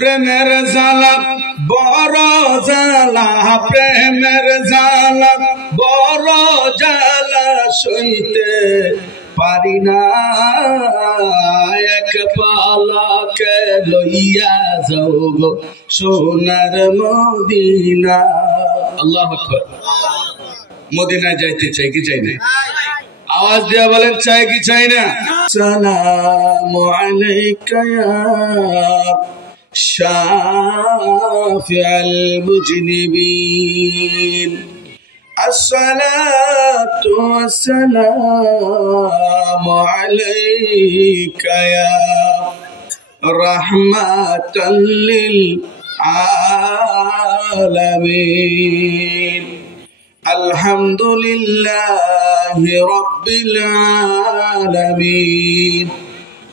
প্রেমের জ্বালা বড় জ্বালা, প্রেমের জ্বালা বড় জ্বালা, সইতে পারি না। এক পালাকে লইয়া যাও গো সোনার মদিনা। আল্লাহু আকবার। মদিনা যাইতে চাই কি চাই না? আওয়াজ দিয়া বলেন, চাই কি চাই না? সালামু আলাইকা ইয়া শাফিআল মুজনিবিন, আসসালাতু ওয়াসসালামু আলাইকা ইয়া রাহমাতাল লিল আলামিন। আলহামদুলিল্লাহি রাব্বিল আলামিন,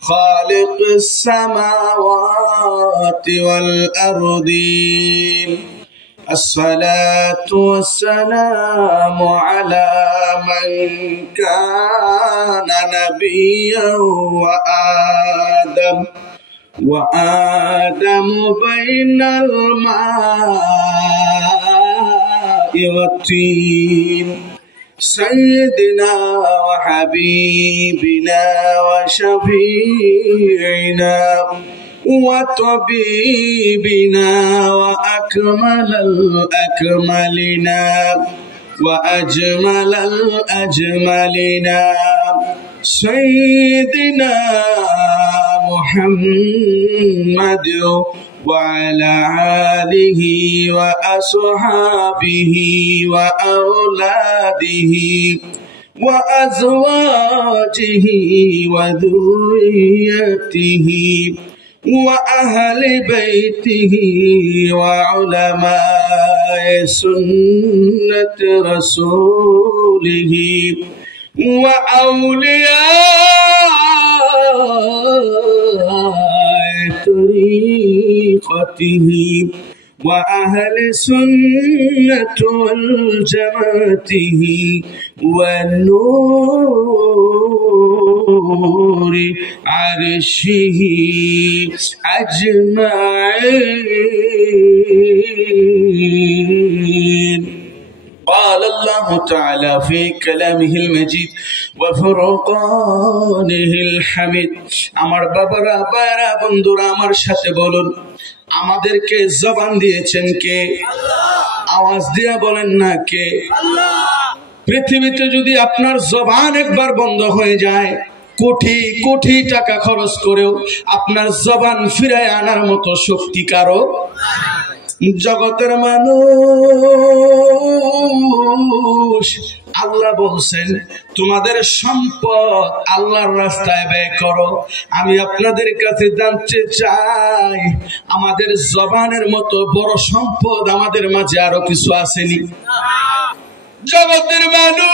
খালিকিস সামাওয়াতি ওয়াল আরদিন। আসসালাতু ওয়াসসালামু আলা মান কানা নাবিয়্যান ওয়া আদম বাইনাল মা'i wat-tin, sayyidina wa habibina wa shafi'ina wa tabibina wa akmalal akmalina wa ajmalal ajmalina, sayyidina Muhammad wa ala alihi wa ashabihi wa auladihi wa azwajihi wa dhurriyyatihi wa ahli baitihi wa ulama'i sunnati rasulihi wa awliya'i tariqatihi wa ahli sunnati wal jama'atihi wa nuri arshihi ajma'in. قال الله تعالى في كلامه المجيد وفرقانه الحميد। আমার বাবারা, ভাইরা, বন্ধুরা, আমার সাথে বলুন, আমাদেরকে জবান দিয়েছেন কে? আওয়াজ দিয়া বলেন না কে? পৃথিবীতে যদি আপনার জবান একবার বন্ধ হয়ে যায়, কোটি কোটি টাকা খরচ করেও আপনার জবান ফিরায় আনার মতো শক্তি কারো। জগতের মানুষ, আল্লাহ বলছেন তোমাদের সম্পদ আল্লাহর রাস্তায় ব্যয় করো। আমি আপনাদের কাছে জানতে চাই, আমাদের জবানের মতো বড় সম্পদ আমাদের মাঝে আরো কিছু আসেনি? জগতের মানুষ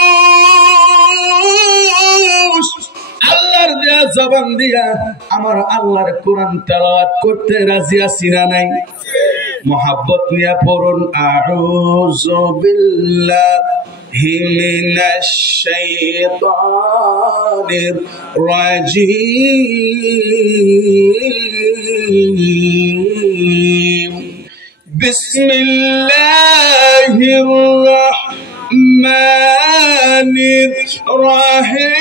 আল্লাহর দেয়া জবান দিয়া আমার আল্লাহর কোরআন তেলাওয়াত করতে রাজি আছি না নাই? মোহাব্বত নিয়ে পড়ুন, আউযু বিল্লাহি মিনাশ শাইতানির রাজীম, বিসমিল্লাহির রাহমানির রাহিম।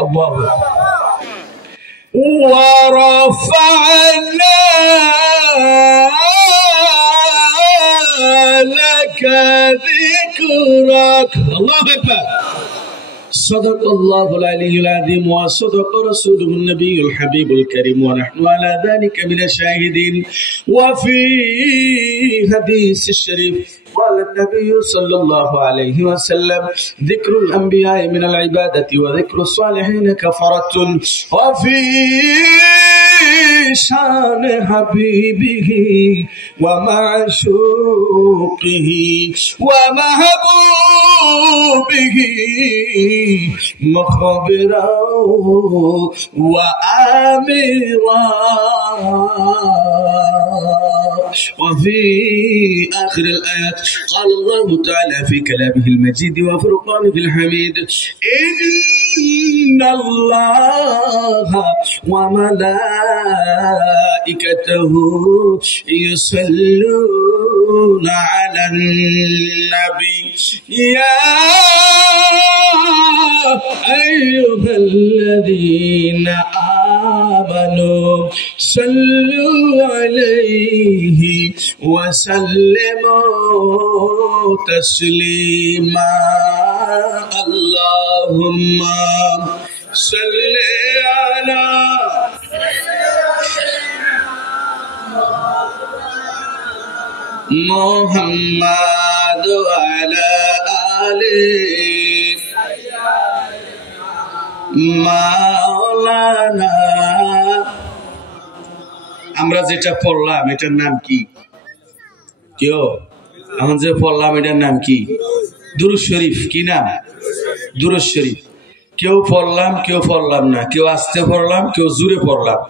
আল্লাহু ورفعنا لك ذكرك. الله أكبر. صدق الله العلي العظيم وصدق رسوله النبي الحبيب الكريم ونحن على ذلك من الشاهدين. وفي حديث الشريف قال النبي صلى الله عليه وسلم ذكر الأنبياء من العبادة وذكر الصالحين كفرة. وفي شان حبيبه ومعشوقه ومحبوبه مخبرا وآمرا. وفي آخر الآيات قال الله تعالى في كلامه المجيد وفرقانه الحميد إن ইন্নাল্লাহা ওয়া মালাইকাতাহু ইউসাল্লুনা আলান নবী ইয়া আইয়ুহাল্লাযীনা আমানু সাল্লু আলাইহি ওয়া সাল্লিমু তাসলিমা আল্লাহুম্মা সাল্লি আলা মুহাম্মাদ ওয়া আলা আলি মাওলানা। আমরা যেটা পড়লাম এটার নাম কি? কেউ এখন যে পড়লাম এটার নাম কি? দুরূদ শরীফ। কি নাম? দুরূদ শরীফ। কেউ পড়লাম কেউ পড়লাম না, কেউ আস্তে পড়লাম কেউ জোরে পড়লাম।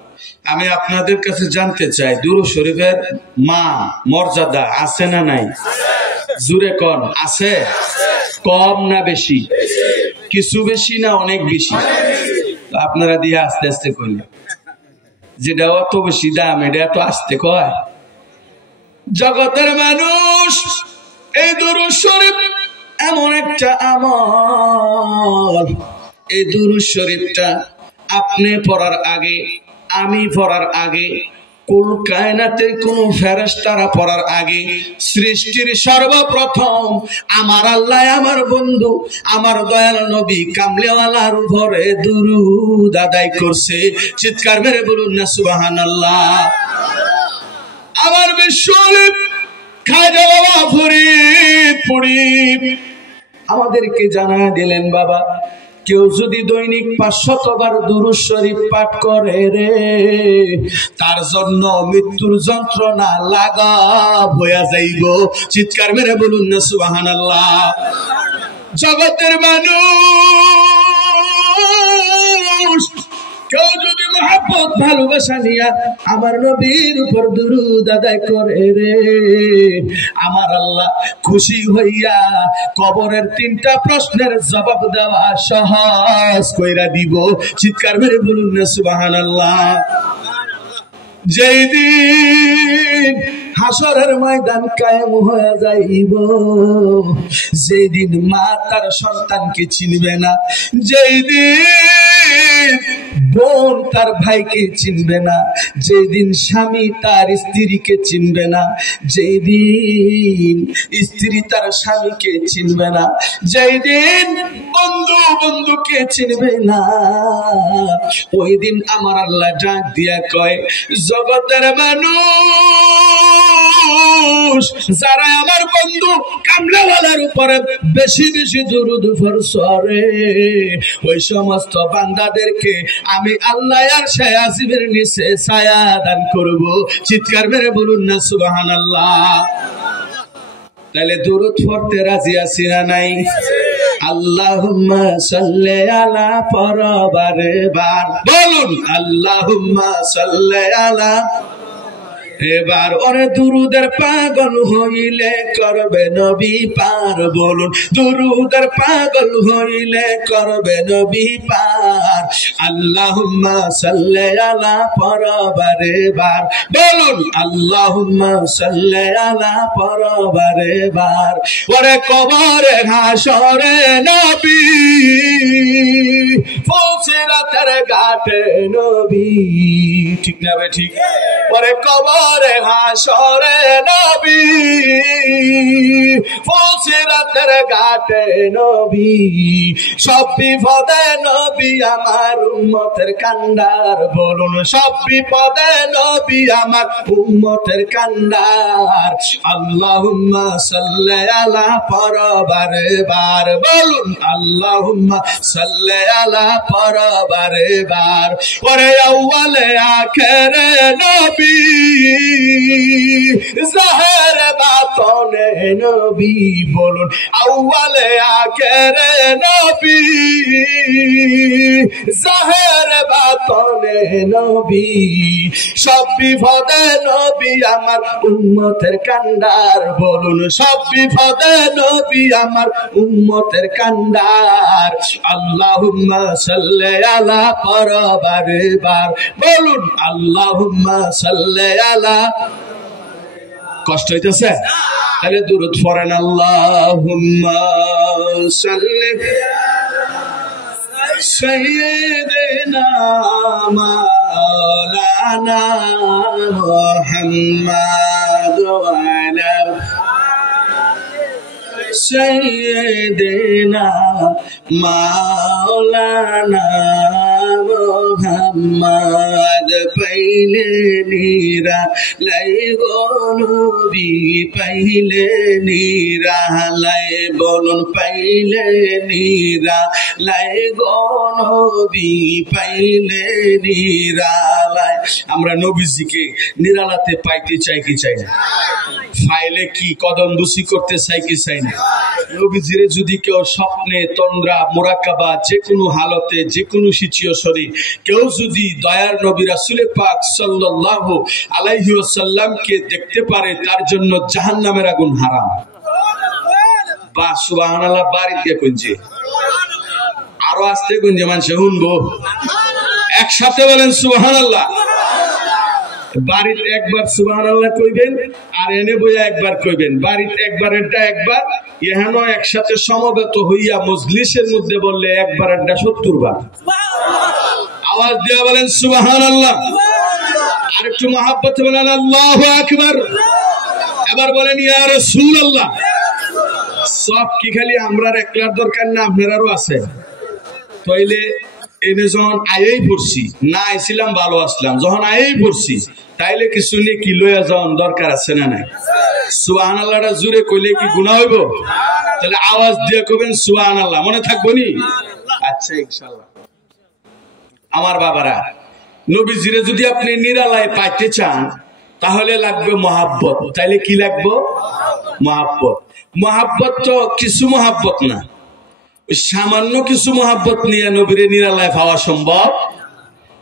আমি আপনাদের কাছে জানতে চাই দুরূদ শরীফের মান মর্যাদা আছে না নাই? জোরে কোন আছে? কম না বেশি? কিছু বেশি না অনেক বেশি? আপনারা দিয়ে আস্তে আস্তে করলেন। যেটা অত বেশি দাম এটা এত আস্তে কয়? জগতের মানুষ, এই দুরূদ শরীফ এমন একটা আমল, এই দুরূদ শরীফটা আপনি পড়ার আগে, আমি পড়ার আগে, কুল কায়নাতের কোন ফেরেশতারা পড়ার আগে, সৃষ্টির সর্বপ্রথম আমার আল্লাহ আমার বন্ধু আমার দয়াল নবী কামলিওয়ালার উপরে দুরূদ আদায় করছে। চিৎকার মেরে বলুন না সুবহানাল্লাহ। আমার বিশ্বনবী খাজা বাবা ফরিদ পড়ি আমাদেরকে জানা দিলেন, বাবা কেউ যদি দৈনিক 500 বার দুরূদ শরীফ পাঠ করে রে, তার জন্য মৃত্যুর যন্ত্রণা লাঘব হয়ে যাইব। চিৎকার মেরে বলুন না সুবহানাল্লাহ। জগতের মানুষ কেউ যদি মহব্বত ভালোবাসা নিয়া আমার নবীর উপর দুরূদ আদায় করে রে, আমার আল্লাহ খুশি হইয়া কবরের 3টা প্রশ্নের জবাব দেওয়া সহজ কইরা দিব। চিৎকার মেরে বলুন না সুবহানাল্লাহ। যেই দিন হাসরের ময়দান কায়েম হয়ে যাইব, যেই দিন মা তার সন্তানকে চিনবে না, যেই দিন বোন তার ভাইকে চিনবে না, যেদিন স্বামী তার স্ত্রীকে চিনবে না, যেদিন স্ত্রী তার স্বামীকে চিনবে না, যেদিন বন্ধু বন্ধুকে চিনবে না, ওই দিন আমার আল্লাহ ডাক দিয়া কয়, জগতের মানুষ যারা আমার বন্ধু কামলাওয়ালার উপরে বেশি বেশি দুরূদ পড়ে, ওই সমস্ত বান্দাদেরকে আমি আল্লাহ আর শায়াজিবের নিচে ছায়া দান করব। চিৎকার মেরে বলুন না সুবহানাল্লাহ। তাহলে দুরূদ পড়তে রাজি আছি না নাই? আল্লাহুম্মা সাল্লি আলা পরবারে বার বলুন, আল্লাহুম্মা সাল্লি আলা। এবার ওরে দুরুদের পাগল হইলে করবে নবী পার বলুন, দুরুদের পাগল হইলে করবে নবী পার। আল্লাহুম্মা সাল্লি আলা পরবারে বার বলুন, আল্লাহুম্মা সাল্লি আলা পরবারে বার। ওরে কবরে হাসরে নবী, ফুলসিরাতের ঘাটে নবী, ঠিক না বে ঠিক? ওরে কবরে হাসরে নবী, ফুলসিরাতের ঘাটে নবী, সব বিপদে নবী আমার উম্মতের কান্ডার বলুন, সব বিপদে নবী আমার উম্মতের কান্ডার। আল্লাহুম্মা সাল্লি আলা পরবারে বার বলুন, আল্লাহুম্মা সাল্লি আলা পরবারে বার। ওরে আউয়ালে আখেরে নবী, জাহের বাতনে নবী বলুন, আউয়ালে আখেরে নবী, জাহের বাতনে নবী, সব বিপদে নবী আমার উম্মতের কান্ডার বলুন, সব বিপদে নবী আমার উম্মতের কান্ডার। আল্লাহুম্মা আল্লাহুম্মা সাল্লি আলা পরবার বলুন আল্লাহুম্মা সাল্লি আলা কষ্ট হইতেছে তাহলে দুরূদ পড়েন আল্লাহুম্মা সাল্লি সাইয়্যিদিনা মাওলানা মুহাম্মদ ওয়া আলা সাইয়্যিদিনা মাওলানা মুহাম্মদ পাইলে নিরা লাই গো নবী পাইলে নিরা লাই বলুন পাইলে নিরা লাই গো নবী পাইলে নিরা লাই আমরা নবীজিকে নিরালাতে পাইতে চাই কি চাই না ফাইলে কি কদম বুসি করতে চাই কি চাই না নবীজিরে যদি কেউ স্বপ্নে তন্দ্রা মুরাকাবা যে কোনো হালতে যে কোনো সিচুয়েশনে কেউ যদি দয়ার নবী রাসূল পাক সাল্লাল্লাহু আলাইহি ওয়াসাল্লামকে দেখতে পারে তার জন্য জাহান্নামের আগুন হারাম বা সুবহানাল্লাহ বাড়ি দিয়ে কইছে আরো আস্তে কইছে মানুষ শুনবো একসাথে বলেন সুবহানাল্লাহ বাড়িতে একবার সুবহানাল্লাহ কইবেন আর এনে বইয়া একবার কইবেন বাড়িতে একবার এটা একবার এখানে একসাথে সমবেত হইয়া মজলিসের মধ্যে বললে একবার এটা 70 বার আওয়াজ দিয়ে বলেন সুবহানাল্লাহ আর একটু মহব্বতে বলেন আল্লাহু আকবার এবার বলেন ইয়া রাসূলুল্লাহ সব কি খালি আমরার একলার দরকার না আপনারও আছে তাইলে এনে যখন আয়েই পড়ছি না আইছিলাম ভালো আসলাম যখন আয়েই পড়ছি তাইলে কি শুনে কি লইয়া যাওয়ার দরকার আছে না নাই সুবহানাল্লাহটা জোরে কইলে কি গুনাহ হইব তাহলে আওয়াজ দিয়ে কইবেন সুবহানাল্লাহ মনে থাকবো নি আচ্ছা ইনশাআল্লাহ আমার বাবারা নবীজিরে যদি আপনি নিরালায় পাইতে চান তাহলে লাগবে মহব্বত তাইলে কি লাগবে মহব্বত মহব্বত তো কিছু মহব্বত না সামান্য কিছু মহব্বত নিয়ে নবীরে নিরালায় পাওয়া সম্ভব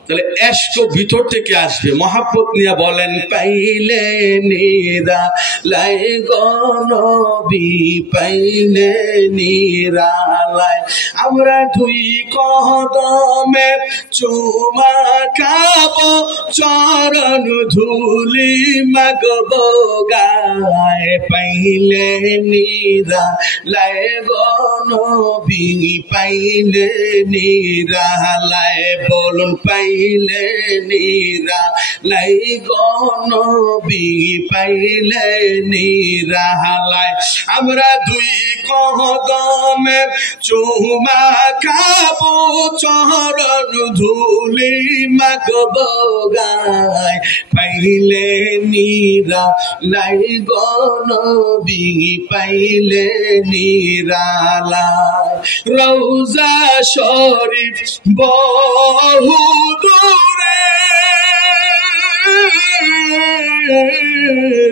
তাহলে এশক ভিতর থেকে আসবে মহব্বত নিয়ে বলেন পাইলে নিরালায় গো নবী পাইলে নিরালায় আমরা দুই কদমে চুমা খাবো চরণ ধুলি মাগবো গায় পাইলে নিরালায় গো নবী পাইলে নিরালায় বলুন পাইলে নিরালাই গো নবী পাইলে নিরালাই আমরা দুই কদমে চুমা খাবো চরণ ধুলি মাগবো গায় পাইলে নিরালাই গো নবী পাইলে নিরালাই রওজা শরীফ বহু দূরে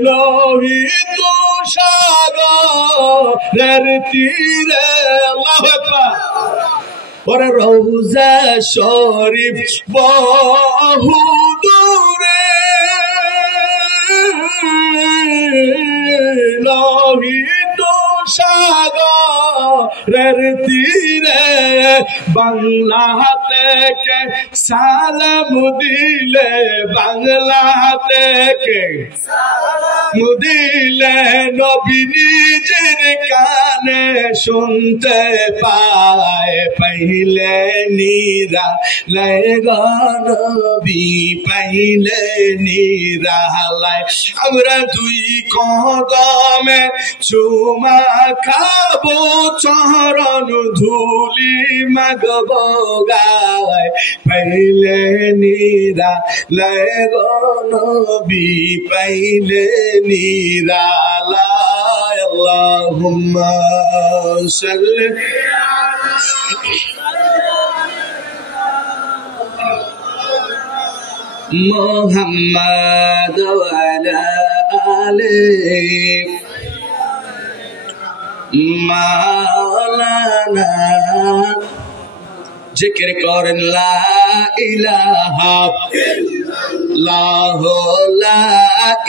লোহিত সাগরের তীরে আল্লাহু আকবার ওরে রওজা শরীফ বহু দূরে লোহিত সাগরের তীরে বাংলা থেকে সালাম দিলে বাংলা থেকে সালাম দিলে নবী নিজের কানে শুনতে পায় পাইলে নিরালাই গো নবী পাইলে নিরালাই আমরা দুই কদমে চুমা খাবো চরণ ধুলি মাগবো গায় পাইলে নিরালাই গো নবী পাইলে নিরালাই আল্লাহুম্মা সাল্লি মুহাম্মাদ ওয়া আলা আলিহি মাওলানা জিকির করেন লা ইলাহা ইল্লাল্লাহ লা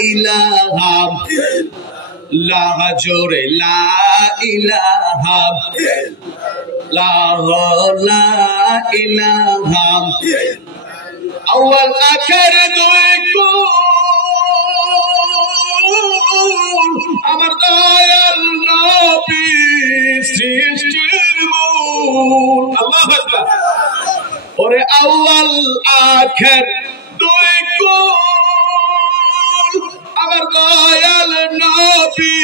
ইলাহা ইল্লাল্লাহ জোরে লা ইলাহা লা ইলাহা আউয়াল আখির দুই কুল আমার দয়াল নবী সৃষ্টির মূল আল্লাহু আকবার ওরে আউয়াল আখির দুই কুল আমার দয়াল নবী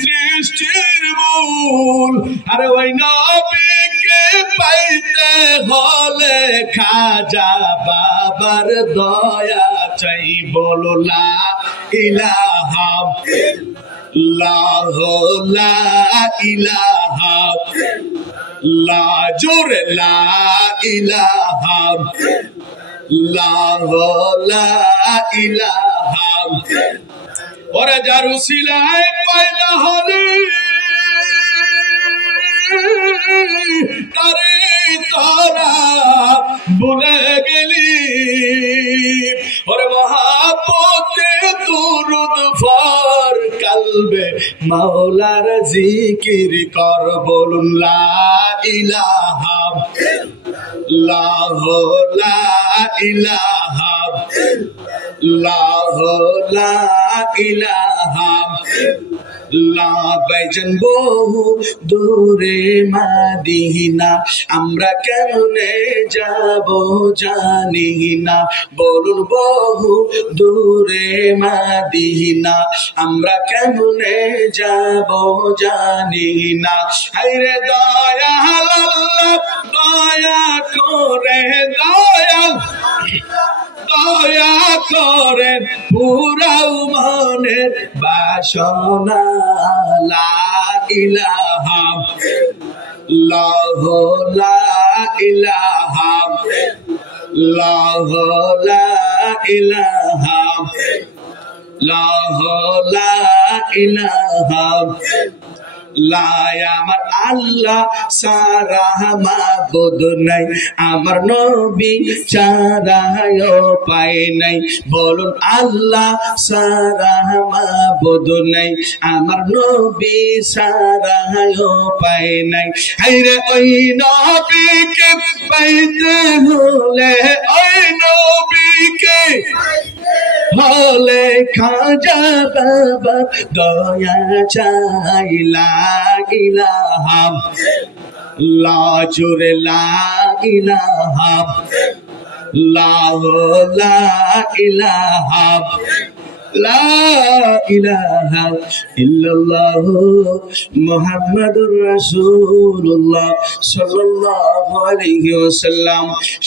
সৃষ্টির মূল আরে ওই নবীকে পাইতে হলে খাজা বাবার দয়া চাই বলো লা ইলাহা ইল্লাল্লাহ লা ইলাহা লা জোরে লা ইলাহা লা ইলাহা ওরা যার উসিলায় পয়দা হলে তারে তারা ভুলে গেলি ওরে মহাপতে দুরুদ ফর কালবে মাওলার জিকির কর বলুন লা ইলাহা লা ইলাহা লা ইলাহা লা বাইজান বহু দূরে মাদিনা আমরা কেমনে যাব জানি না বলুন বহু দূরে মাদিনা আমরা কেমনে যাব জানি না হায়রে দয়াল আল্লাহ দয়া করে দয়াল দয়া করেন পুরাও মনের বাসনা লা ইলাহা লা ইলাহা লা ইলাহা লা ইলাহা লাই আমার আল্লাহ সারা মাবুদ নাই আমার নবী সারা পায় নাই বলুন আল্লাহ সারা মাবুদ নাই আমার নবী সারা পায় নাই হায়রে ওই নবীকে পাইতে হলে ওই নবীকে হলে খাজা বাবা দয়া চাই লা ইলাহা লা জোরে লা ইলাহা লা ইলাহা লা ইলাহা ইল্লাল্লাহ মুহাম্মাদুর রাসূলুল্লাহ সাল্লাল্লাহু আলাইহি ওয়াসাল্লাম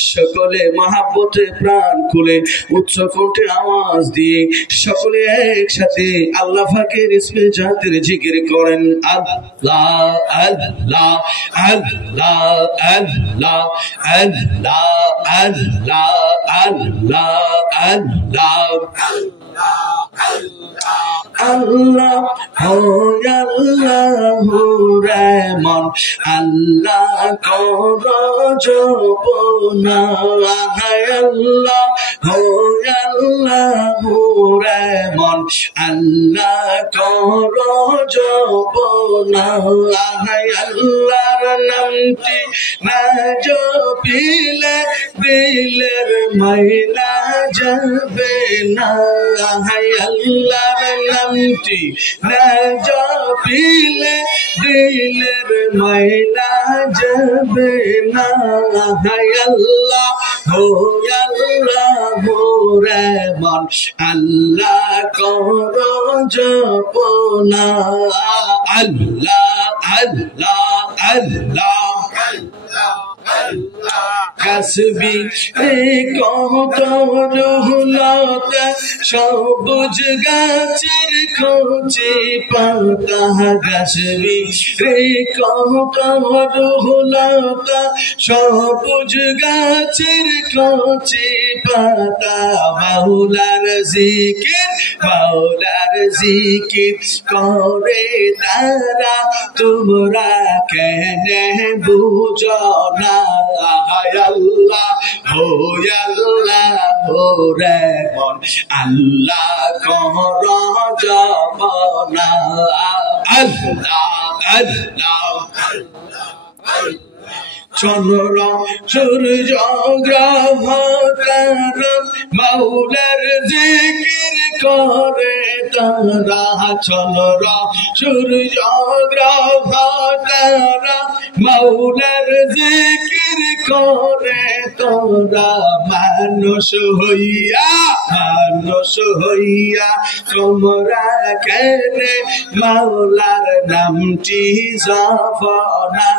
সকলে মহব্বতে প্রাণ খুলে উচ্চ কণ্ঠে আওয়াজ দিয়ে সকলে একসাথে আল্লাহ পাকের ইসমে জাতের জিকির করেন আল্লাহ আল্লাহ আল্লাহ আল্লাহ আল্লাহ আল্লাহ আল্লাহ আল্লাহ হো আল্লাহ রহমান আল্লাহ করো জপনা আল্লাহ হো আল্লাহ রহমান আল্লাহ করো জপনা আল্লাহর নামটি না জপিলে দিলের মাইনা যাবে না আল্লাহর নামটি না জপিলে দিলের মাইনা যাবে না আল্লাহ হো আল্লাহ রহমান আল্লাহ করো জপনা আল্লাহ আল্লাহ আল্লাহ কাসবি কত রহুলতা সবুজ গাছের কচি পাতা কাসবি কত রহুলতা সবুজ গাছের কচি পাতা মাওলার জিকির করে তারা তোমরা কেনে বুঝো না আল্লাহ হো আল্লাহ হো রহমান আল্লাহ কর জপনা আল্লাহ আল্লাহ চন্দ্র সূর্য গ্রহ তারা মাওলার জিকির করে তারা চন্দ্র সূর্য গ্রহ তারা মাওলার জিকির করে তোরা মানুষ হইয়া তোমরা কেনে মাওলার নামটি জপনা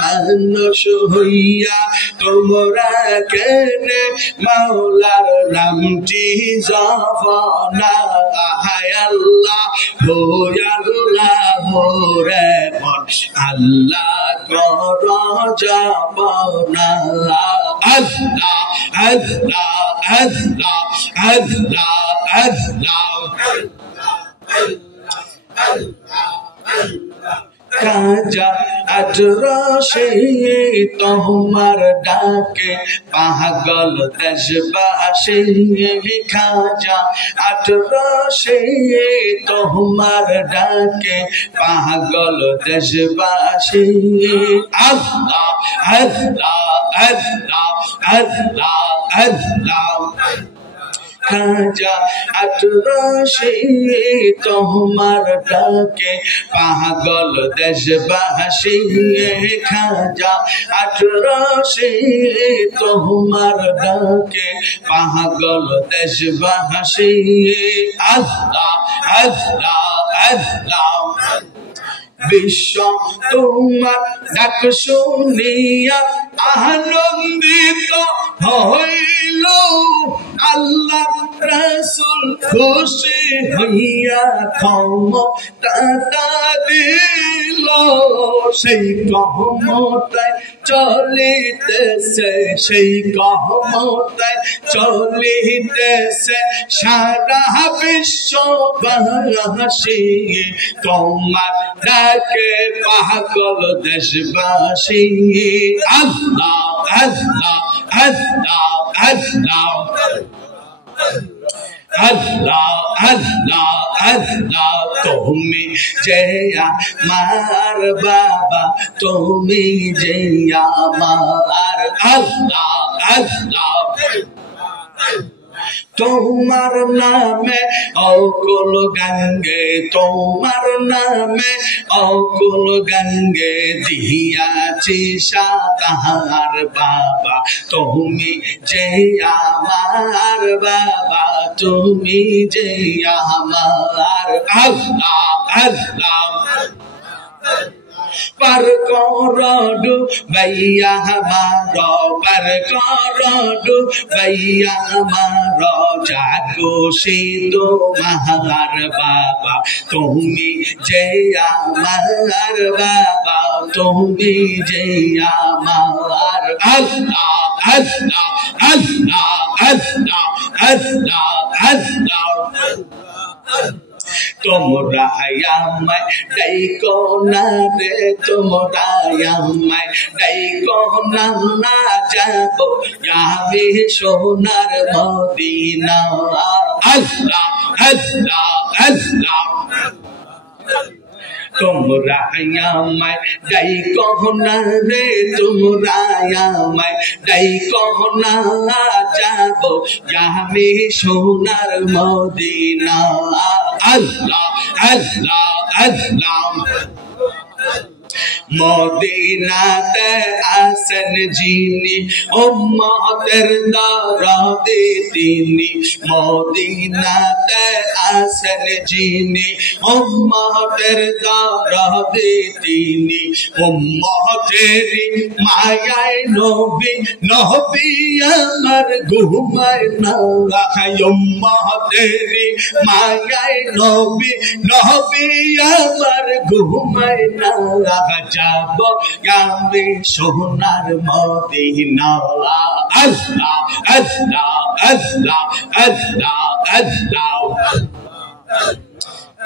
মানুষ হইয়া তোমরা কেনে মাওলার নামটি জপনা হায় আল্লাহ রে মন আল্লাহ কর জপনা আল্লাহ আল্লাহ আল্লাহ আল্লাহ আল্লাহ খাজা আটরশে তোমার ডাকে পাগল দেশবাসী খাজা আটরশে তোমার ডাকে পাগল দেশবাসী আল্লাহ আল্লাহ আল্লাহ আল্লাহ আল্লাহ খাজা আটরশে তোমার ডাকে পাগল দেশবাসী খাজা আটরশে তোমার ডাকে পাগল দেশবাসী আল্লাহ আল্লাহ আল্লাহ বিশ্ব তোমার ডাক শুনিয়া আনন্দিত হইল আল্লাহ রাসূল খুশি হইয়া ক্ষমতা দিল সেই ক্ষমতায় চলিতেছে সেই ক্ষমতায় চলিতেছে সারা বিশ্ববাসী তোমার ডাকে পাগল দেশবাসী আল্লাহ আল্লাহ আল্লাহ আল্লাহ আল্লাহ আল্লাহ আল্লাহ তুমি যে আমার বাবা তুমি যে আমার আল্লাহ আল্লাহ তোমার নামে অকুল গঙ্গে তোমার নামে অকুল গঙ্গে দিয়াছি সাতার বাবা তুমি যে আমার বাবা তুমি যে আমার আল্লাহ আল্লাহ पर करो भैया हमारो पर करो भैया हमारो जागो सिंधु महार बाबा तुम्ही जया महार बाबा तुम्ही जया महार अल्लाह अल्लाह अल्लाह अल्लाह अल्लाह अल्लाह তোমরা আমায় ডাইকো না রে তোমরা আমায় ডাইকো না না যাব আমি সোনার মদিনা আল্লাহ আল্লাহ আল্লাহ তোমরা আমায় ডাইকো না রে তোমরা আমায় ডাইকো না যাব আমি সোনার মদিনা আল্লাহ আল্লাহ আল্লাহ মদিনাতে আসেন যিনি উম্মতের দরদে তিনি মদিনাতে আসেন যিনি উম্মতের দরদে তিনি উম্মতেরি মায়ায় নবী নবী আমার ঘুমায় না উম্মতেরি মায়ায় নবী নবী আমার ঘুমায় না যাব আমি সোনার মদিনা আল্লাহ আল্লাহ আল্লাহ আল্লাহ আল্লাহ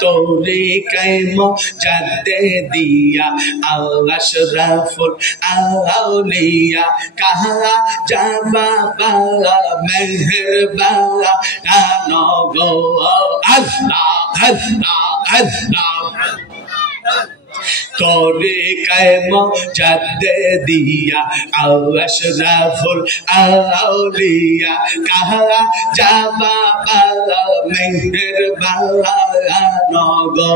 তোরে কায়ম জাদে দিয়া আল্লাহ শরফুল আউলিয়া কাহা যাবা বাবা মেহেরবান কানো গো আল্লাহ আল্লাহ আল্লাহ তরিকায় মুজাদ্দিদিয়া আশরাফুল আউলিয়া কাহা যাবা মেহেরবান গো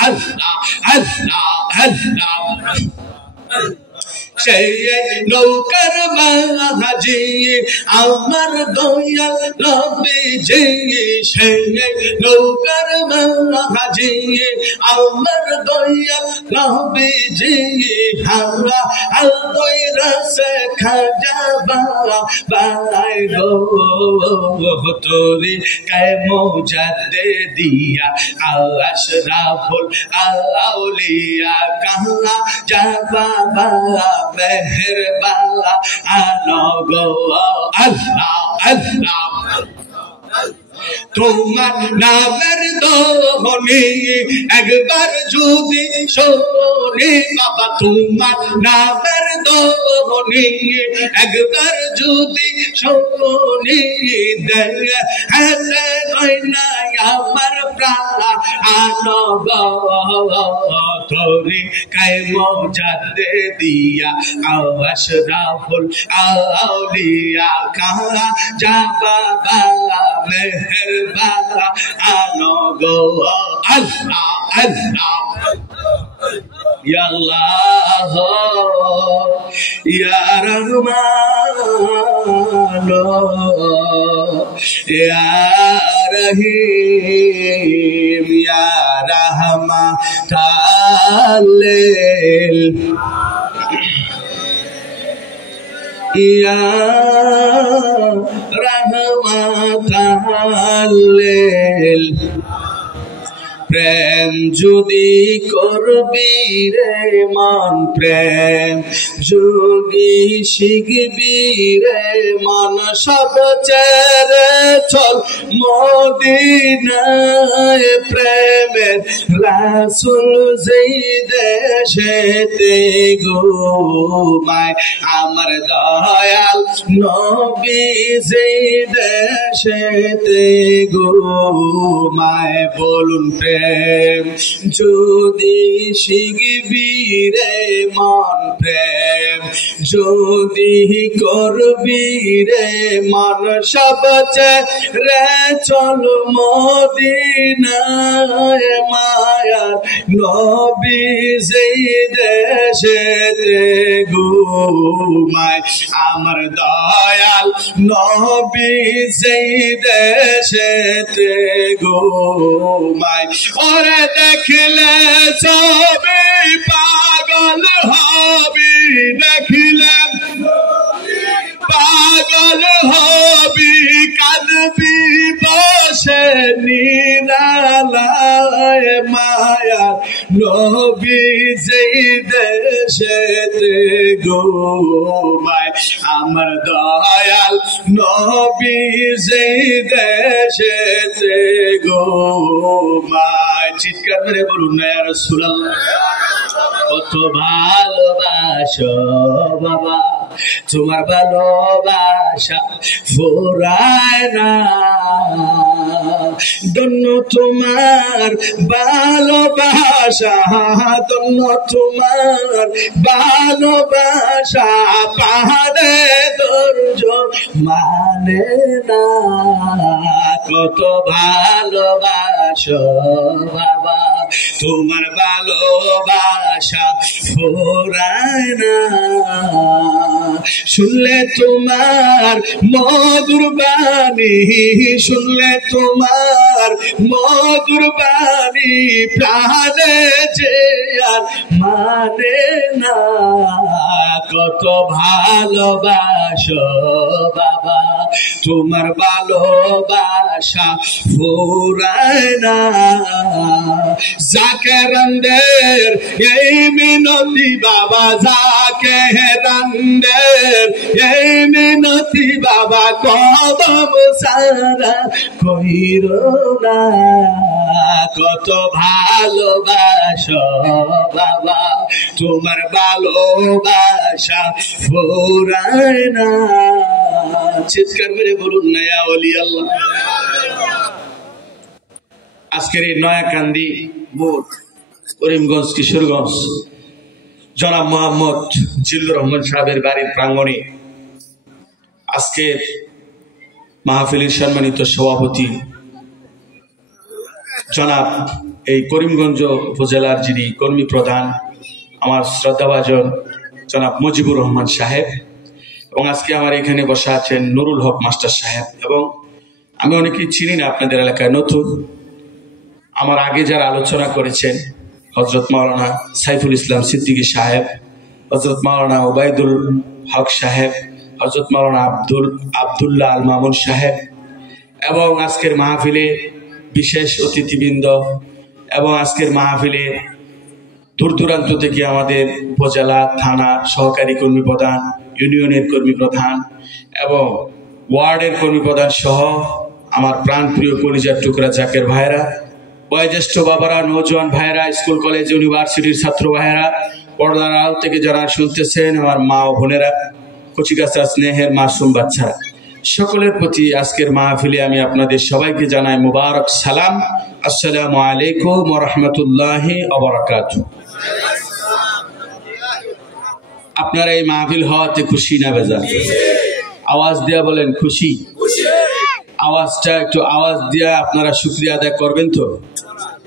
আল্লাহ আল্লাহ আল্লাহ সেই নৌকার মাঝি আমার দয়াল নবীজি সেই নৌকার মাঝি আমার দয়াল নবীজি হাওয়া আলোয় রসে খাজা বাই গো তোরি কে মুজাদ্দিদিয়া আশরাফুল আউলিয়া কাহা যাবা মেহেরবান গো আল্লাহ আল্লাহ তোমার নামের ধ্বনি একবার যদি শোনে বাবা তোমার নামের ধ্বনি একবার যদি শোনে আমার প্রাণ তোরে কায় মুজাদ্দিদিয়া আশরাফুল আউলিয়া কাহা যাবা মেহেরবান গো আল্লাহ আল্লাহ ইয়া আল্লাহ ইয়া রহমান ইয়া রহিম ইয়া রাহমাতাল লিল ইয়া রাহমাতাল লিল প্রেম যদি করবি রে মন প্রেম যোগী শিখবি রে মন সব ছেড়ে চল মদিনায় প্রেমের রাসূল যেই দেশেতে ঘুমায় আমার দয়াল নবী যেই দেশেতে ঘুমায় বলুন প্রেম যদি শিখবি রে মন প্রেম যদি করবি রে মন সব ছেড়ে চল মদিনায় মায়ার নবী যেই দেশেতে ঘুমায় আমার দয়াল নবী যেই দেশেতে ঘুমায় ওরে দেখলে সবে পাগল হবি দেখলে পাগল হবি কাঁদবি বসে নিরালায় মায়া নবী যেই দেশেতে ঘুমায় আমার দয়াল নবী যেই দেশেতে ঘুমায় চিৎকার করে বলুন না ইয়া রাসূলুল্লাহ কত ভালোবাসো বাবা তোমার ভালোবাসা ফুরায় না ধন্য তোমার ভালোবাসা ধন্য তোমার ভালোবাসা পাহাড়ে ধৈর্য মানে না কত ভালোবাসো বাবা তোমার ভালোবাসা ফুরায় না শুনলে তোমার মধুর বাণী শুনলে তোমার মধুর বাণী প্রাণে যে আর মানে না কত ভালোবাসো বাবা তোমার ভালোবাসা ফুরায় না জাকেরানদের এই মিনতি বাবা জাকেরানদের এই মিনতি বাবা কদম সারা কইরো না কত ভালোবাসো বাবা তোমার ভালোবাসা ফুরায় না চিৎকার করে বলুন না ইয়া ওলি আল্লাহ আজকের এই নয়াকান্দি বোর্ড করিমগঞ্জ কিশোরগঞ্জ জনাব মোহাম্মদ জিল্লুর রহমান সাহেবের বাড়ির প্রাঙ্গণে আজকের মাহফিলের সম্মানিত সভাপতি জনাব এই করিমগঞ্জ উপজেলার যিনি কর্মী প্রধান আমার শ্রদ্ধাভাজন জনাব মুজিবুর রহমান সাহেব, এবং আজকে আমার এখানে বসা আছেন নুরুল হক মাস্টার সাহেব, এবং আমি অনেকেই চিনি না, আপনাদের এলাকায় নতুন। আমার আগে যারা আলোচনা করেছেন হজরত মাওলানা সাইফুল ইসলাম সিদ্দিকী সাহেব, হজরত মাওলানা ওবায়দুল হক সাহেব, হজরত মাওলানা আব্দুল্লাহ আল মামুন সাহেব, এবং আজকের মাহফিলে বিশেষ অতিথিবৃন্দ, এবং আজকের মাহফিলে দূর দূরান্ত থেকে আমাদের উপজেলা থানা সহকারী কর্মী প্রধান, ইউনিয়নের কর্মী প্রধান এবং ওয়ার্ডের কর্মী প্রধান সহ আমার প্রাণপ্রিয় কলিজার টুকরা জাকের ভাইরা, বয়োজ্যেষ্ঠ বাবারা, নৌজওয়ান ভাইরা, স্কুল কলেজ ইউনিভার্সিটির ছাত্র ভাইরা, পর্দার আড়াল থেকে যারা শুনতেছেন, আমার মা ও বোনেরা, কচিকাঁচা স্নেহের মাসুম বাচ্চারা, সকলের প্রতি আজকের মাহফিলে আমি আপনাদের সবাইকে জানাই মুবারক সালাম। আসসালামু আলাইকুম ওয়া রাহমাতুল্লাহি ওয়া বারাকাতুহু। আপনারা এই মাহফিল হওয়াতে খুশি না বেজার? আওয়াজ দিয়া বলেন খুশি। আওয়াজটা একটু আওয়াজ দিয়া আপনারা শুকরিয়া আদায় করবেন তো?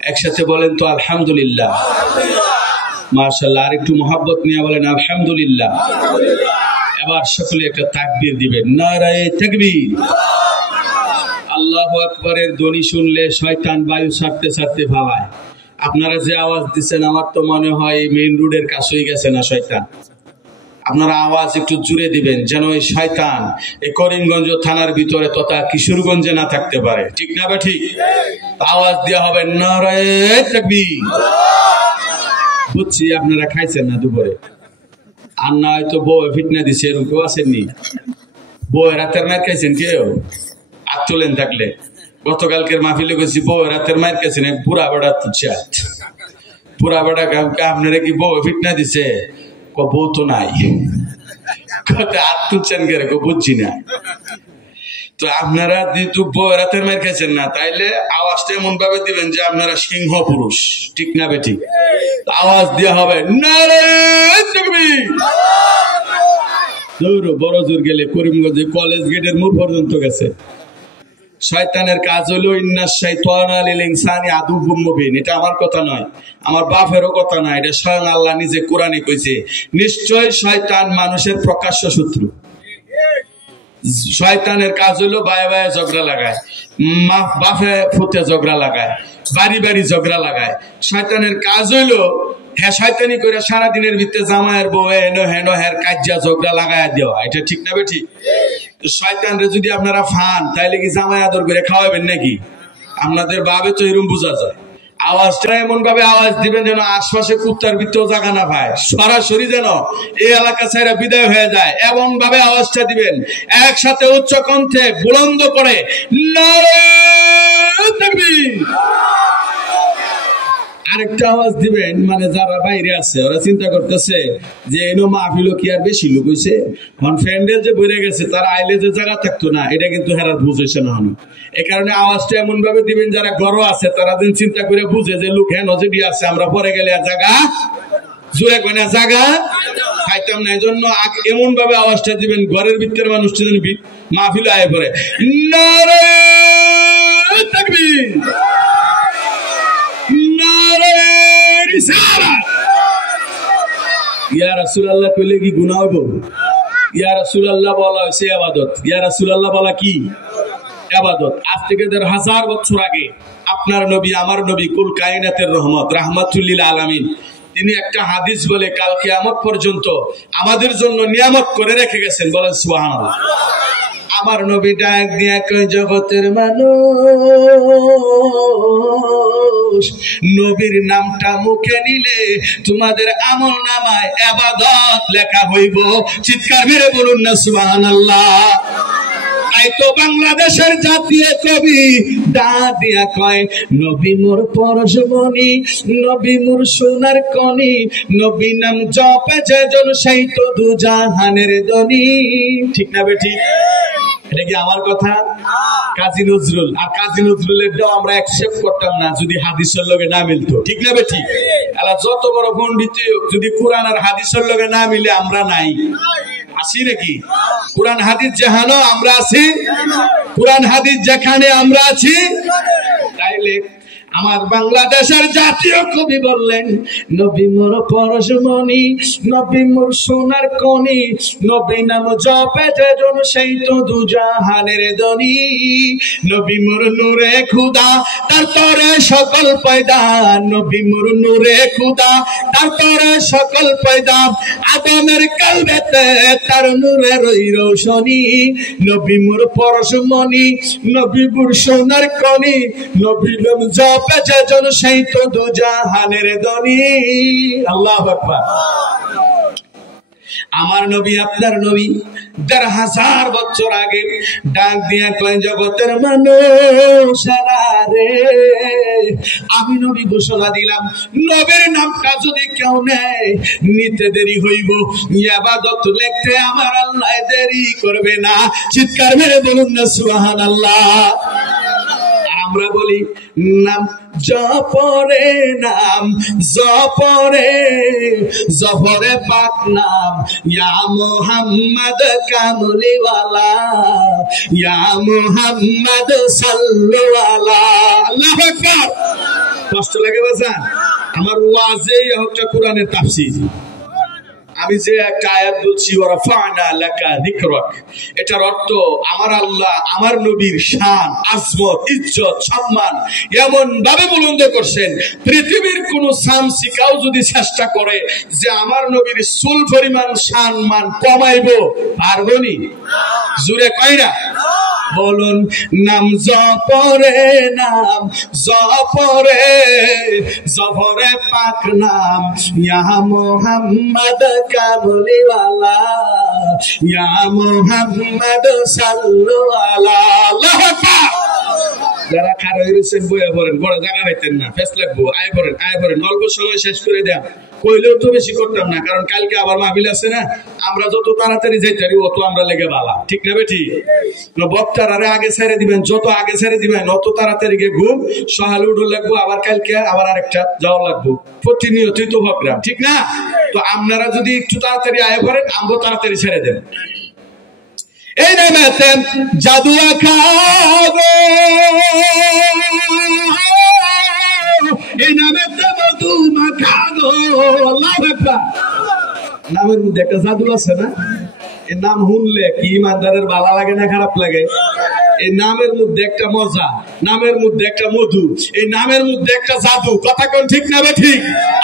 একসাথে বলেন তো আলহামদুলিল্লাহ, মাশাআল্লাহ। আর একটু মহব্বত নিয়ে বলেন আলহামদুলিল্লাহ। এবার সকলে একটা তাকবীর দিবেন, নারায়ে তাকবীর। আল্লাহু আকবারের ধ্বনি শুনলে শয়তান বায়ু ছাড়তে ছাড়তে ভাবায়। আপনারা যে আওয়াজ দিচ্ছেন, আমার তো মনে হয় মেইন রোডের কাছেই গেছে না শয়তান। আপনারা আওয়াজ একটু জুড়ে দিবেন যেন এই শয়তান এই করিমগঞ্জ থানার ভিতরে তথা কিশোরগঞ্জে না থাকতে পারে। ঠিক না বা ঠিক? আওয়াজ দেওয়া হবে নারায়ে তাকবীর। বুঝছি আপনারা খাইছেন না দুপুরে, আর না হয়তো বউ ফিটনা দিছে, এরকম কেউ আসেননি? বউ রাতের মায়ের খাইছেন কেউ? আর তোলেন থাকলে। গতকালকের মাহফিলে গেছি, বউ রাতের মায়ের খাইছেন, এক বুড়া বেড়া তুলছে। বুড়া বেড়া আপনারা কি বউ ফিটনা দিছে? বউ তো নাই, আর তুলছেন কে? বুঝছি না। তো আপনারা যেহেতু বউ রাতের মায়ের খাইছেন না, তাইলে আওয়াজটা এমন ভাবে দিবেন যে আপনারা সিংহ পুরুষ। ঠিক না বে ঠিক? আওয়াজ দেওয়া হবে নারায়ে তাকবীর। বড় জোর গেলে করিমগঞ্জে কলেজ গেটের মোড় পর্যন্ত গেছে। শয়তানের কাজ হলো ইন্নাশ শাইতানা লিল ইনসানি আদুউম মুবিন। এটা আমার কথা নয়, আমার বাপেরও কথা নয়, এটা স্বয়ং আল্লাহ নিজে কোরআনে কইছে। নিশ্চয় শয়তান মানুষের প্রকাশ্য শত্রু। শয়তানের কাজ হলো বায়ে বায়ে ঝগড়া লাগায়, বাপে ফুতে ঝগড়া লাগায়, বাড়ি বাড়ি ঝগড়া লাগায়। শয়তানের কাজ হইলো হ্যাঁ শয়তানি করে সারাদিনের ভিতরে জামাইয়ের বউ হেন হেন হের কাজ্যা ঝগড়া লাগায় দেওয়া। এটা ঠিক না বেঠি? শয়তানরে যদি আপনারা ফান, তাইলে কি জামাই আদর করে খাওয়াবেন নাকি? আপনাদের ভাবে তো এরকম বোঝা যায়। আওয়াজটা এমন ভাবে আওয়াজ দিবেন যেন আশপাশে কুত্তার ভিতরেও জায়গা না পায়, সরাসরি যেন এই এলাকা ছাইরা বিদায় হয়ে যায়, এমন ভাবে আওয়াজটা দিবেন। একসাথে উচ্চ কণ্ঠে বুলন্দ করে নারায়ে তাকবীর। আরেকটা আওয়াজ দিবেন, মানে যারা বাইরে আছে ওরা চিন্তা করতেছে যে এনো মাহফিল কি আর বেশি লোক হইছে, ফ্যান্ডেল যে বইরে গেছে, তারা আইলে যে জায়গা থাকতো না, এটা কিন্তু হেরার বুঝেছে না। এই কারণে আওয়াজটা এমন ভাবে দিবেন যারা ঘরও আছে তারা দিন চিন্তা করে বুঝে যে লোক হেন যদি আছে, আমরা পরে গেলে আর জায়গা জোরে কোনা জায়গা খাইতাম না। এই জন্য এমন ভাবে আওয়াজটা দিবেন ঘরের ভিতরের মানুষটা যেন মাহফিল আয় পড়ে নারায়ে তাকবীর। ইয়া রাসূলুল্লাহ কইলে কি গুনাহ হইব? ইয়া রাসূলুল্লাহ বলা হইছে ইবাদত। ইয়া রাসূলুল্লাহ বলা কি? ইবাদত। আজ থেকে ১০০০ বছর আগে আপনার নবী, আমার নবী, কুল কায়নাতের রহমত, রাহমাতুল লিল আলামিন, তিনি একটা হাদিস বলে কাল কিয়ামত পর্যন্ত আমাদের জন্য নিয়ামত করে রেখে গেছেন। বলেন সুবহানাল্লাহ। আমার নবী ডাক দিয়া কই, জগতের মানুষ, নবীর নামটা মুখে নিলে তোমাদের আমল নামায় ইবাদত লেখা হইব। চিৎকার মেরে বলুন না সুবহানাল্লাহ। তাই তো বাংলাদেশের জাতীয় কবি ডাক দিয়া কয়, নবী মোর পরশমণি, নবী মোর সোনার কনি, নবী নাম জপে যেজন সেই তো দু জাহানের ধনী। ঠিক না বেটি? এটা কি আমার কথা? কাজী নজরুল, আর কাজী নজরুলের আমরা অ্যাকসেপ্ট করতাম না যদি হাদিসের লগে না মিলতো, ঠিক না বেঠিক? আলা যত বড় পণ্ডিত যদি কোরআন আর হাদিসের লগে না মিলে আমরা নাই, আছি নাকি? কোরআন হাদিস যেখানে আমরা আছি, কোরআন হাদিস যেখানে আমরা আছি, তাইলে আমার বাংলাদেশের জাতীয় কবি বললেন, নবী মোর পরশমণি, নবী মোর সোনার কণি, নবী নাম জপে যেজন সেই তো দুজাহানের ধনী, নবী মোর নূরে খুদা তার তরে সকল পয়দা, নবী মোর নূরে খুদা তার তরে সকল পয়দা, আদমের কলবেতে তার নূরের রৌশনী, নবী মোর পরশমণি, নবী মোর সোনার কণি, নবী নাম জপে যেজন সেই তো দুজাহানের ধনী। আল্লাহু আকবার। আমার নবী আপনার নবী ১,৫০০ বছর আগে ডাক দিয়া কয়, জগতের মানুষ রে, আমি নবী ঘোষণা দিলাম, নবীর নামটা যদি কেউ নেয় নিতে দেরি হইব, ইবাদত লিখতে আমার আল্লাহ দেরি করবে না। চিৎকার মেরে বলুন না সুবহানাল্লাহ। আমরা বলি নাম জপরে, নাম জপরে, জফরে পাক নাম, ইয়া মুহাম্মদ কামলিওয়ালা, ইয়া মুহাম্মদ সাল্লু আলা। আল্লাহু আকবার। কষ্ট লাগে বাজান? আমার ওয়াজে একটা কোরআনের তাফসীর, আমি যে একটা আয়াত বলছি, ওয়ারাফা'না লাকা যিকরাক, এটার অর্থ আমার আল্লাহ আমার নবীর শান, আজমত, ইজ্জত, সম্মান এমন ভাবে বুলন্দ করছেন, পৃথিবীর কোন সামসিকাও যদি চেষ্টা করে যে আমার নবীর চুল পরিমাণ শান মান কমাইবো, পারবনি? জোরে কয় না? বলুন, নাম জপরে, নাম জপরে, জফরে পাক নাম, ইয়া মুহাম্মদ কামলিওয়ালা, ইয়া মুহাম্মদ সাল্লু আলা। আল্লাহু আকবার। যারা খারাপ হয়েছেন বইয়া পড়েন, বড় জায়গা হইতেন না, ফেস লাগবো, আয় পড়েন, আয় পড়েন, অল্প সময় শেষ করে দেন। কইলেও তো বেশি করতাম না, কারণ কালকে আবার মাহফিল আছে না। আমরা যত তাড়াতাড়ি যাইতে পারি অত আমরা লেগে বালা, ঠিক না বেটি? বক্তার আরে আগে ছেড়ে দিবেন, যত আগে ছেড়ে দিবেন অত তাড়াতাড়ি গিয়ে ঘুম, সকালে উঠো লাগবো, আবার কালকে আবার আরেকটা যাওয়া লাগবো, প্রতিনিয়তই তো প্রোগ্রাম, ঠিক না? তো আপনারা যদি একটু তাড়াতাড়ি আয় করেন, আমরা তাড়াতাড়ি ছেড়ে দেন। এই নামেতে জাদু খাবো, এই নামেতে মধু মাখাবো। আল্লাহু আকবার। নামের মধ্যে একটা জাদু আছে না? এই নাম শুনলে কি ইমানদারের ভালো লাগে না খারাপ লাগে? এই নামের মধ্যে একটা মজা, নামের মধ্যে একটা মধু, এই নামের মধ্যে একটা জাদু। কথা কোন ঠিক না ঠিক?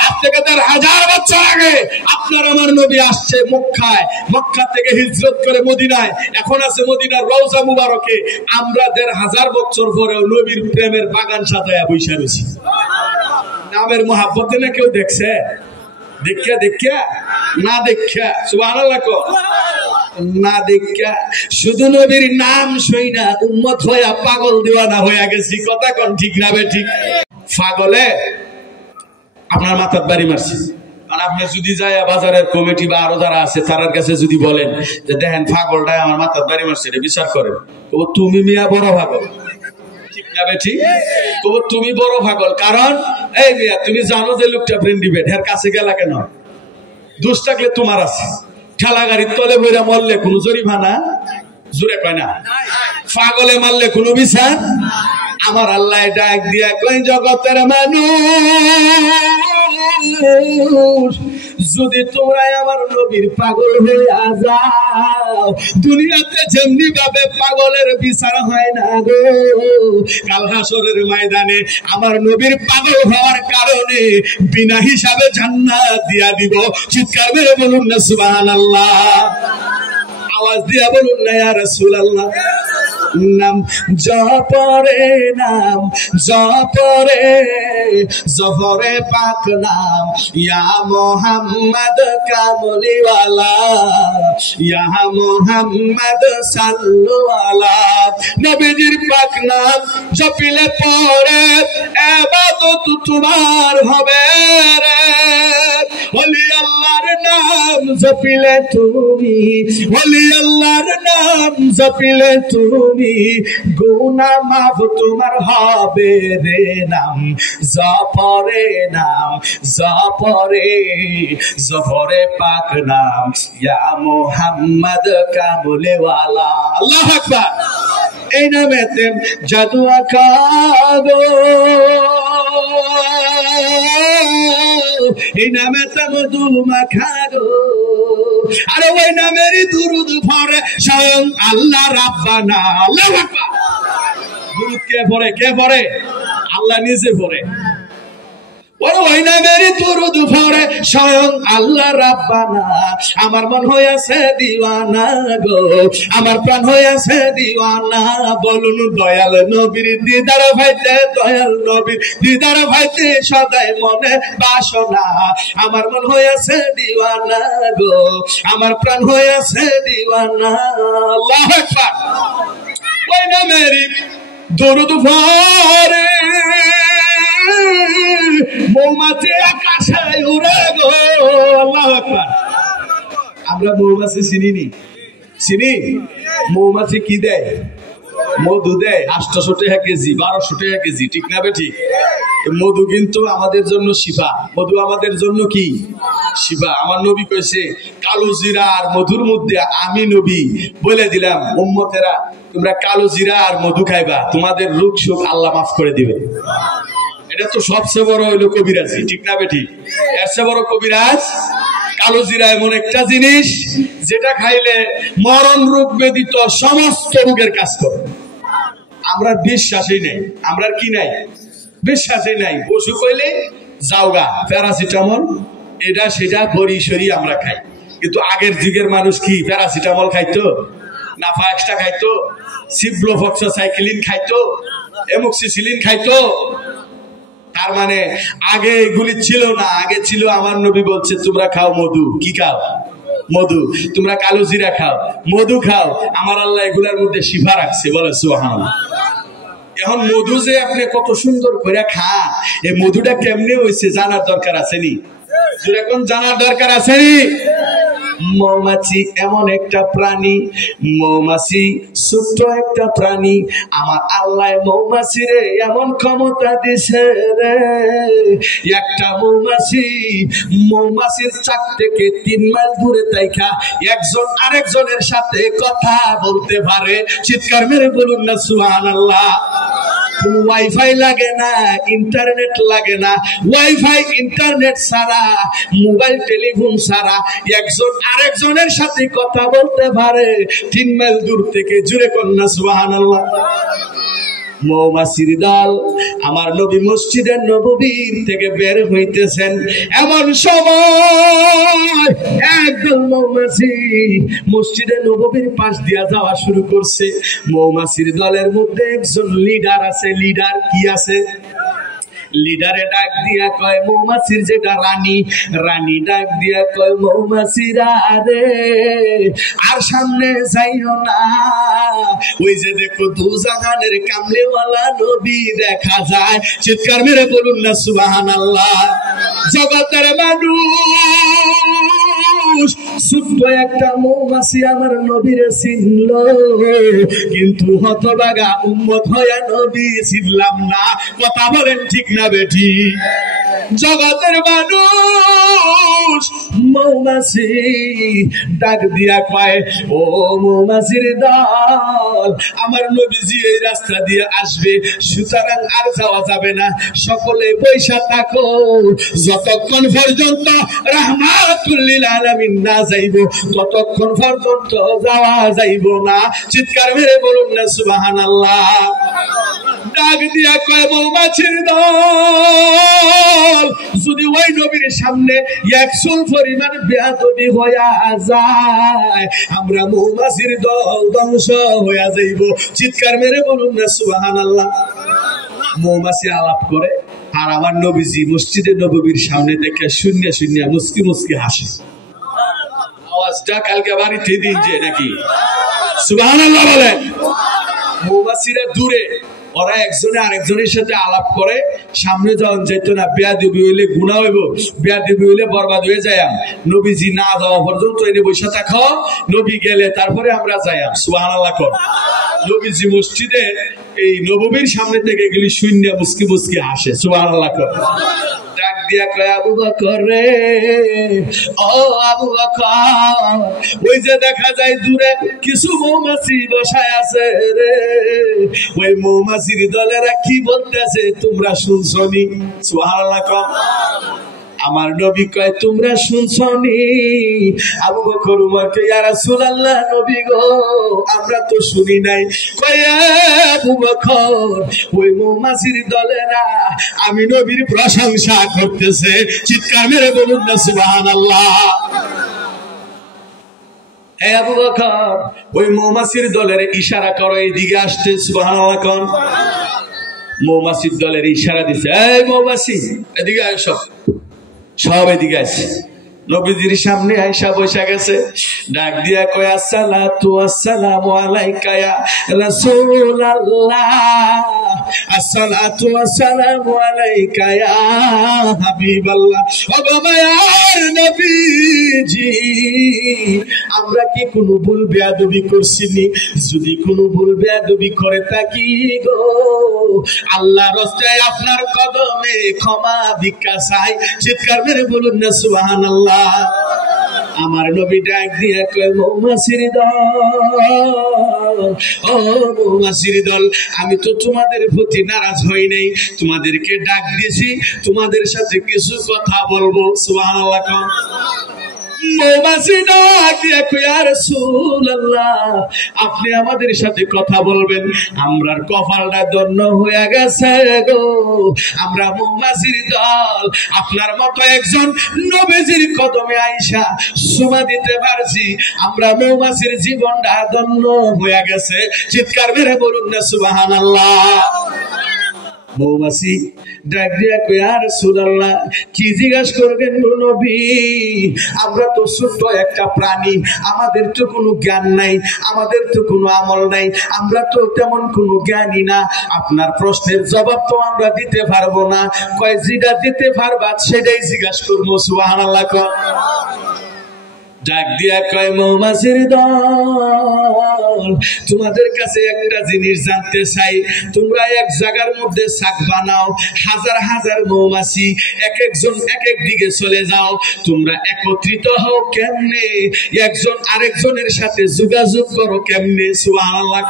আজ থেকে ১,৫০০ বছর আগে আপনার আমার নবী আসছে মক্কায়, মক্কা থেকে হিজরত করে মদিনায়, এখন আছে মদিনার রওজা মুবারকে। আমরা ১,৫০০ বছর পরেও নবীর প্রেমের বাগান সাজায়া বইসা রয়েছি। নামের মহাব্বতে না কেউ দেখছে? দেখা দেখা না দেখা, সুবহানাল্লাহ কো, না দেখা শুধু নবীর নাম শুইনা উম্মত হইয়া পাগল দিওয়ানা হইয়া গেছি। কথা কোন ঠিক না ঠিক? পাগলে আপনার মাথার বাড়ি মারছে। আর আপনি যদি যায় বাজারের কমিটি বা আরো যারা আছে তার কাছে যদি বলেন যে দেখেন পাগলটাই আমার মাথার বাড়ি মারছে, এটা বিচার করেন, তুমি মিয়া বড় পাগল, ঠিক না ঠিক? তুমি বড় পাগল। কারণ এই মিয়া তুমি জানো যে লোকটা ব্রেন্ডিবেট, এর কাছে গেলা কেন? দোষ থাকলে তোমার আছে। ঠেলা গাড়ির তলে বইরা মরলে কোনো জরিমানা, জোরে কয় না? পাগলে মারলে কোনো বিচার। আমার আল্লাহ ডাক দিয়া কয়, জগতের মানুষ যদি তোমরা আমার নবীর পাগল হইয়া যাও, দুনিয়াতে যেমনি ভাবে পাগলের বিচার হয় না গো, কাল হাসরের ময়দানে আমার নবীর পাগল হওয়ার কারণে বিনা হিসাবে জান্নাত দিয়া দিব। চিৎকার মেরে বলুন না সুবহানাল্লাহ। আওয়াজ দিয়া বলুন না ইয়া রাসূলুল্লাহ। নাম জপরে নাম জপরে জহরে পাক নাম ইয়া মোহাম্মদ কামলিওয়ালা ইয়া মোহাম্মদ সাল্লু আলা নবীজির পাক নাম জপিলে পরে ইবাদত তোমার হবে রে ওলি আল্লাহর নাম জপিলে তুমি ওলি আল্লাহর নাম জপিলে তুমি গুনাহ মাফ তোমার হবে রে নাম জপরে জফরে পাক নাম ইয়া মুহাম্মদ কামলিওয়ালা আল্লাহু আকবার এই নামেতে জাদু আঁকা গো এই নামেতে মধু মাখা গো আরে ওই নামের দুরুদ পড়ে স্বয়ং আল্লাহ রাব্বানা আল্লাহু আকবার দুরুদ কে পড়ে আল্লাহ নিজে পড়ে ওই নামের দুরুদ পড়ে স্বয়ং আল্লাহ রাব্বানা আমার মন হইয়াছে দিওয়ানা গো আমার প্রাণ হইয়াছে দিওয়ানা বলুন দয়াল নবীর দিদার ভাইতে দয়াল নবীর দিদার ভাইতে সদাই মনে বাসনা আমার মন হইয়াছে দিওয়ানা গো আমার প্রাণ হইয়াছে দিওয়ানা আল্লাহু আকবার ওই নামের দুরুদ পড়ে মৌমাছি আকাশে উড়ে গো আল্লাহু আকবার আমরা মৌমাছি চিনি মৌমাছি কি দেয় মধু দেয় 800 টাকা কেজি 1200 টাকা কেজি ঠিক না বেঠিক মধু কিন্তু আমাদের জন্য শিফা মধু আমাদের জন্য কি শিফা আমার নবী কইছে কালো জিরা আর মধুর মধ্যে আমি নবী বলে দিলাম উম্মতেরা তোমরা কালো জিরা আর মধু খাইবা তোমাদের রোগ শোক আল্লাহ মাফ করে দিবে এটা তো সবচেয়ে বড় হইলো কবিরাজি ঠিক না বেঠিক এর চেয়ে বড় কবিরাজ কালো জিরা এমন একটা জিনিস যেটা খাইলে মরণ রোগ ব্যতীত সমস্ত রোগের কাজ করে আমরা বিশ্বাসই নেই আমরা কি নাই বিশ্বাসই নাই পশু কইলে যাওগা প্যারাসিটামল এটা সেটা বড়ি সরি আমরা খাই কিন্তু আগের যুগের মানুষ কি প্যারাসিটামল খাইতো নাফা এক্সট্রা খাইতো সিপ্লোফক্সাসাইক্লিন খাইতো এমোক্সিসিলিন খাইতো তার মানে আগে এগুলি ছিল না আগে ছিল আমার নবী বলছে তোমরা খাও মধু কি খাও মধু তোমরা কালো জিরা খাও মধু খাও আমার আল্লাহ এগুলোর মধ্যে শিফা রাখছে বলে সুবহানাল্লাহ এখন মধু যে আপনি কত সুন্দর করে খা এই মধুটা কেমনে হইছে জানার দরকার আছে নি এখন জানার দরকার আছে নি মৌমাছি এমন একটা প্রাণী মৌমাছি ছোট্ট একটা প্রাণী আমার আল্লাহ মৌমাছি রে এমন ক্ষমতা দিছে রে একটা মৌমাছির চাক থেকে 3 মাইল দূরে তাইকা একজন আরেকজনের সাথে কথা বলতে পারে চিৎকার মেরে বলুন না সুবহানাল্লাহ ওয়াইফাই লাগে না ইন্টারনেট লাগে না ওয়াইফাই ইন্টারনেট ছাড়া মোবাইল টেলিফোন ছাড়া একজন আরেকজনের সাথে কথা বলতে পারে 3 মাইল দূর থেকে জুড়ে কন্যা সুবহানাল্লাহ মৌমাছির দল আমার নবী মসজিদের নববীর থেকে বের হইতেছেন এমন সময় একদল মৌমাছি মসজিদের নববীর পাশ দিয়া যাওয়া শুরু করছে মৌমাছির দলের মধ্যে একজন লিডার আছে লিডার কি আছে লিডারে ডাক দিয়া কয় মৌমাছির যেটা রানী ডাক দিয়া কয় মৌমাছিরা রে আর সামনে যাইও না ওই যে দেখো দুজাহানের কামলেওয়ালা নবী দেখা যায় চিৎকার মেরে বলুন না সুবহানাল্লাহ জগতের মানুষ ছোট্ট একটা মৌমাছি আমার নবীরে চিনল কিন্তু হতভাগা উম্মত হইয়া নবী চিনলাম না কথা বলেন ঠিক না বেটি জগতের মানুষ মৌমাছি ডাক দিয়া কয় ও মৌমাছির দল আমার নবীজি এই রাস্তা দিয়ে আসবে সুতরাং আর যাওয়া যাবে না সকলে বৈশা থাকো যতক্ষণ পর্যন্ত রাহমাতুল লিল আলামিন না যাইব ততক্ষণ পর্যন্ত যাওয়া যাইব না চিৎকার মেরে বলুন না সুবহানাল্লাহ ডাক দিয়া কয় মৌমাছির দল যদি ওই নবীর সামনে 100 পরিমাণ বেয়াদবি হইয়া যায় আমরা মৌমাছির দল ধ্বংস হইয়া যাইব। চিৎকার মেরে বলুন না সুবহানাল্লাহ। মৌমাছি আলাপ করে আর আমার নবীজি মসজিদে নববীর সামনে দেখে শূন্য শূন্য মুস্কি মুস্কি হাসে। আওয়াজটা কালকে বাড়িতে দিন যে নাকি সুবহানাল্লাহ বলেন। মৌমাছিরা দূরে, ওরা একজনে আরেকজনের সাথে আলাপ করে, সামনে যখন যেত না বেয়াদবি হইলে গুনাহ হইব, বেয়াদবি হইলে বরবাদ হয়ে যায়। নবীজি না যাওয়া পর্যন্ত এনে বসে থাকো, নবী গেলে তারপরে আমরা যাই। সুবহানাল্লাহ কর। নবীজি মসজিদে এই নববীর সামনে থেকে এগুলি শূন্য মুস্কি মুস্কি হাসে। সুবহানাল্লাহ কর। ডাক দিয়া কয় আবু বকর রে, ও আবু বকর, ওই যে দেখা যায় দূরে কিছু মৌমাছি বসায় আছে রে, ওই মৌমাছির দলেরা কি বলতেছে তোমরা শুনছনি? সুবহানাল্লাহ কর। আমার নবী কয় তোমরা শুনছনি? আবু বকর উমরকে ইয়া রাসূলুল্লাহ নবী গো আমরা তো শুনি নাই। কয় আবু বকর ওই মৌমাছির দলেরা আমি নবীর প্রশংসা করতেছে। চিৎকার মেরে বলুন না সুবহানাল্লাহ। হে আবু বকর ওই মৌমাছির দলের ইশারা করো এইদিকে আসতে। সুবহানাল্লাহ কোন মৌমাছির দলের ইশারা দিছে, এই মৌমাছি এদিকে আসো, সব এদিকে আছে। নবীজির সামনে আয়েশা বসে গেছে, ডাক দিয়া কয় আসসালাতু ওয়াসসালামু আলাইকা ইয়া রাসূলুল্লাহ, আসসালাতু ওয়াসসালামু আলাইকা ইয়া হাবিবাল্লাহ। ও মায়ার নবীজি আমরা কি কোনো ভুল বেয়াদবি করছিনি? যদি কোনো ভুল বেয়াদবি করে থাকি গো আল্লাহর রাস্তায় আপনার কদমে ক্ষমা ভিক্ষা চাই। চিৎকার মেরে বলুন না সুবহানাল্লাহ। আমার নবী ডাক দিয়ে কয় মৌমাছির দল, ও মৌমাছির দল আমি তো তোমাদের প্রতি নারাজ হই নাই, তোমাদেরকে ডাক দিয়েছি, তোমাদের সাথে কিছু কথা বলবো। সুবহানাল্লাহ। মৌমাছি ডাক দিয়ে কয় ইয়া রাসূলুল্লাহ আপনি আমাদের সাথে কথা বলবেন, আমরার কপালটা ধন্য হয়ে গেছে গো, আমরা মৌমাছির দল আপনার মতো একজন নবীজির কদমে আইসা সুমা দিতে পারছি, আমরা মৌমাছির জীবনটা ধন্য হয়ে গেছে। চিৎকার মেরে বলুন না সুবহানাল্লাহ। মৌমাছি ডাক দিয়া কয় ইয়া রাসূলুল্লাহ কি জিজ্ঞাসা করবেন নবী? আমরা তো ছোট্ট একটা প্রাণী, আমাদের তো কোনো জ্ঞান নাই, আমাদের তো কোনো আমল নাই, আমরা তো তেমন কোনো জ্ঞানী না, আপনার প্রশ্নের জবাব তো আমরা দিতে পারবো না। কয় যেটা দিতে পারবা সেটাই জিজ্ঞাসা করবো। সুবহানাল্লাহ। ডাক দিয়া কয় মৌমাছির দল তোমাদের কাছে একটা জিনিস জানতে চাই, তোমরা এক জায়গার মধ্যে শাক বানাও, হাজার হাজার মৌমাছি এক একজন এক এক দিকে চলে যাও, তোমরা একত্রিত হও কেমনে? একজন আরেকজনের সাথে যোগাযোগ করো কেমনে? সুবহানাল্লাহ।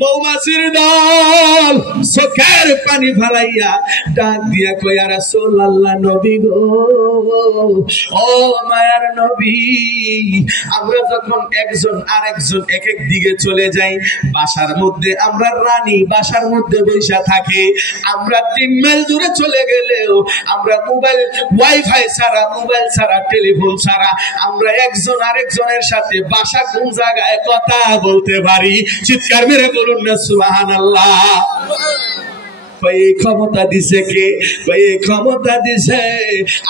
মৌমাছির দল চোখের পানি ফালাইয়া ডাক দিয়া কয় ইয়া রাসূলুল্লাহ নবী গো, ও মায়ার নবী আমরা যখন একজন আরেকজন এক এক দিকে চলে যাই, বাসার মধ্যে আমরা রানী বাসার মধ্যে বসে থাকে, আমরা 3 মাইল দূরে চলে গেলেও আমরা মোবাইল ওয়াইফাই ছাড়া, মোবাইল ছাড়া, টেলিফোন ছাড়া আমরা একজন আরেকজনের সাথে বাসা কোন জায়গায় কথা বলতে পারি। চিৎকার মেরে বলুন না সুবহানাল্লাহ। এই ক্ষমতা দিছে কে? এই ক্ষমতা দিছে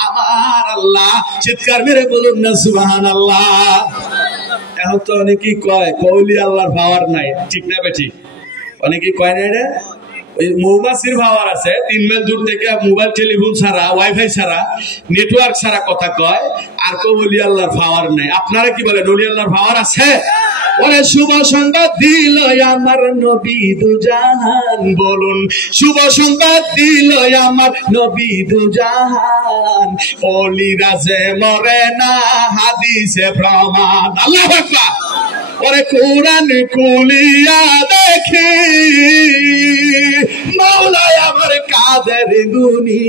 আমার আল্লাহ। চিৎকার মেরে বলুন না সুবহানাল্লাহ। এখন তো অনেকেই কয় কওলি আল্লাহর পাওয়ার নাই, ঠিক না বেঠি? অনেকেই কয় না রে ওই মৌমাছির পাওয়ার আছে, 3 মাইল দূর থেকে মোবাইল টেলিফোন ছাড়া, ওয়াইফাই ছাড়া, নেটওয়ার্ক ছাড়া কথা কয়, আর কওলি আল্লাহর পাওয়ার নাই। আপনারা কি বলেন ওলি আল্লাহর পাওয়ার আছে? ওরে শুভ সংবাদ দিল আমার নবী দুজাহান, বলুন শুভ সংবাদ দিল আমার নবী দুজাহান, ওলিরা যে মরে না হাদিসে প্রমাণ। আল্লাহু আকবার। ওরে কোরআন কুলিয়া দেখি মাওলা আমার কাদের গুনি,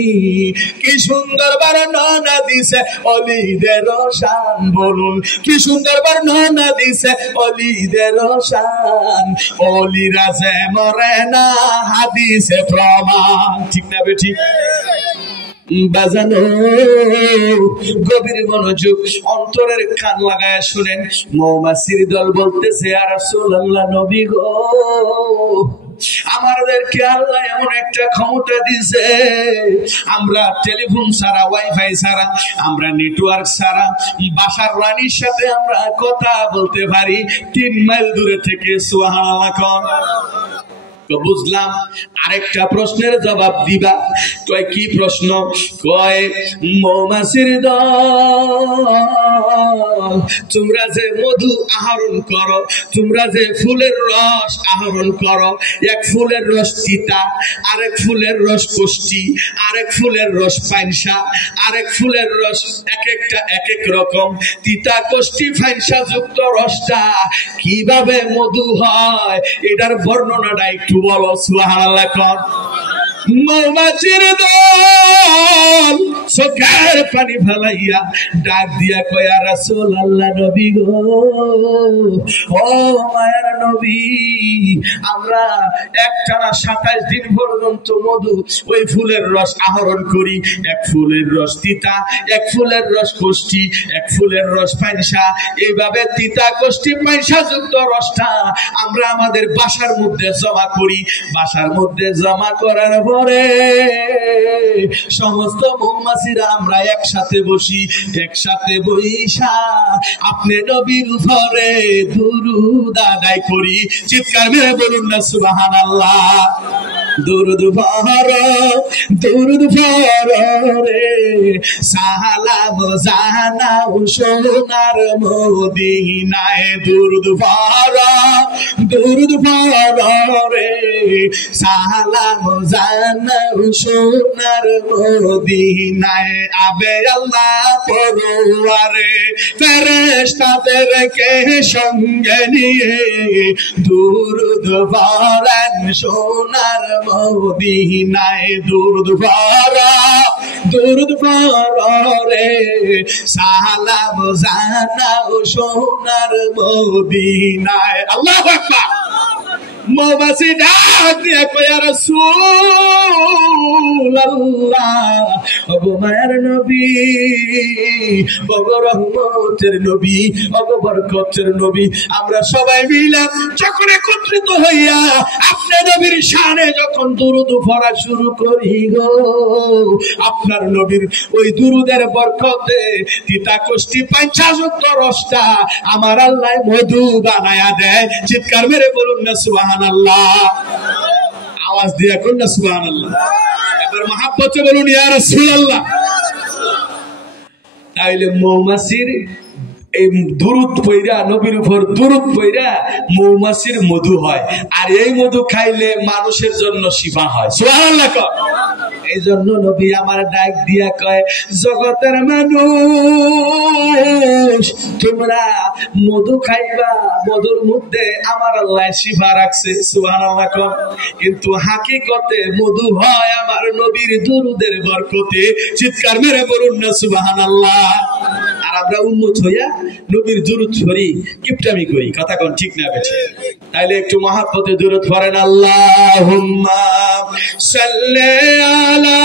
কি সুন্দর বর্ণনা দিছে অলিদের শান। বলুন কি সুন্দর বর্ণনা দিছে অলিদের শান। অলিরা যে মরে না হাদিসে প্রমাণ, ঠিক না বেঠিক? বাজানো গভীর মনোযোগ, অন্তরের কান লাগায় শুনেন। মৌমাছির দল বলতেছে, ইয়া রাসূলুল্লাহ, নবী গো, আমাদেরকে আল্লাহ এমন একটা ক্ষমতা দিছে, আমরা টেলিফোন ছাড়া, ওয়াইফাই ছাড়া, আমরা নেটওয়ার্ক ছাড়া বাসার রানীর সাথে আমরা কথা বলতে পারি 3 মাইল দূরে থেকে। সুবহানাল্লাহ। তো বুঝলাম আরেকটা প্রশ্নের জবাব দিবা। কয় কি প্রশ্ন? কয় মৌমাছির দল, তোমরা যে মধু আহরণ করো, তোমরা যে ফুলের রস আহরণ করো, এক ফুলের রস তিতা, আরেক ফুলের রস কষ্টি, আরেক ফুলের রস পাইনসা, আরেক ফুলের রস এক একটা এক এক রকম তিতা কষ্টি ফাইনসা যুক্ত রসটা কিভাবে মধু হয়, এটার বর্ণনাটা একটু বলো। সুবহানাল্লাহ। মৌমাছির দল চোখের পানি ফেলাইয়া ডাক দিয়া কয়, ইয়া রাসূলুল্লাহ, নবী গো, ও মায়ার নবী, আমরা একটানা 27 দিন পর্যন্ত মধু ওই ফুলের রস আহরণ করি। এক ফুলের রস তিতা, এক ফুলের রস কষ্টি, এক ফুলের রস পাইনসা, এইভাবে তিতা কষ্টি পাইনসা যুক্ত রসটা আমরা আমাদের বাসার মধ্যে জমা করি। বাসার মধ্যে জমা করার পরে সমস্ত মৌমাছিরা আমরা একসাথে বসি। একসাথে বইসা আপনি নবীর উপরে দুরূদ আদায় করি। চিৎকার মেরে বলুন না সুবহানাল্লাহ। দুরূদ পড়ো, দুরূদ পড়ো রে, সালাম জানাও সোনার মদিনায়। দুরূদ পড়ো, দুরূদ পড়ো রে, সালাম জানাও সোনার মদিনায়। আবে আল্লাহ পরওয়ারে ফেরেশতাদেরকে সঙ্গে নিয়ে দুরূদ পড়েন সোনার মদিনায়। দুরূদ পড়ো, দুরূদ পড়ো রে, সালাম জানাও সোনার মদিনায়। আল্লাহু আকবার। মৌমাছি ডাক দিয়া কয়, ইয়া রাসূলুল্লাহ, ওগো মায়ার নবী, ওগো রহমতের নবী, ওগো বরকতের নবী, আমরা সবাই মিলে যখন একত্রিত হইয়া আপনি নবীর শানে যখন দুরূদ পড়া শুরু করি গো, আপনার নবীর ওই দুরূদের বরকতে তিতা কষ্টি পাইনসা যুক্ত রসটা আমার আল্লাহ মধু বানায়া দেয়। চিৎকার মেরে বলুন না সুবহানাল্লাহ। আওয়াজ দিয়া কোন না সুবহানাল্লাহ। এবার মহব্বতে বলুন ইয়া রাসূলুল্লাহ। তাইলে মৌমাছির এই দুরূদ পইরা, নবীর উপর দুরূদ পইরা মৌমাছির মধু হয়, আর এই মধু খাইলে মানুষের জন্য শিফা হয়। সুবহানাল্লাহ। এই জন্য নবী আমার ডাক দিয়া কয়, জগতের মানুষ তোমরা মধু খাইবা, মধুর মধ্যে আমার আল্লাহ শিফা রাখছে। সুবহানাল্লাহ। কিন্তু হাকিকতে মধু হয় আমার নবীর দুরূদের বরকতে। চিৎকার মেরে বলুন না সুবহানাল্লাহ। আর আমরা উম্মত হইয়া নবীর দুরূদ পড়ি, কিপটামি করি, কথা কোন ঠিক না বেঠি? তাইলে একটু মহব্বতে দুরূদ পড়েন। আল্লাহুম্মা সাল্লি আলা,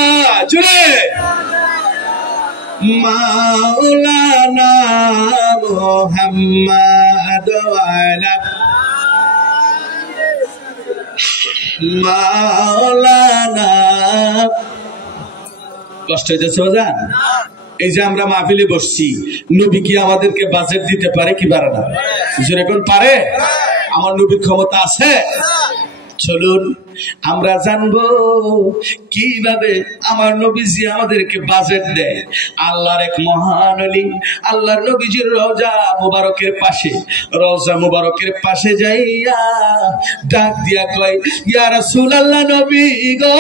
জুড়ে, মাওলানা মুহাম্মদ ওয়ালা মাওলানা। কষ্ট হইতেছে বাজান? এই যে আমরা মাহফিলে বসছি, নবী কি আমাদেরকে বাজেট দিতে পারে কি পারে না? যেরকম পারে, আমার নবীর ক্ষমতা আছে। চলুন আমরা জানবো কিভাবে আমার নবীজি আমাদেরকে বাজেট দেয়। আল্লাহর এক মহান ওলি, আল্লাহর নবীজির রওজা মুবারকের পাশে, রওজা মুবারকের পাশে যাইয়া ডাক দিয়া কয়, ইয়া রাসূলুল্লাহ, নবী গো,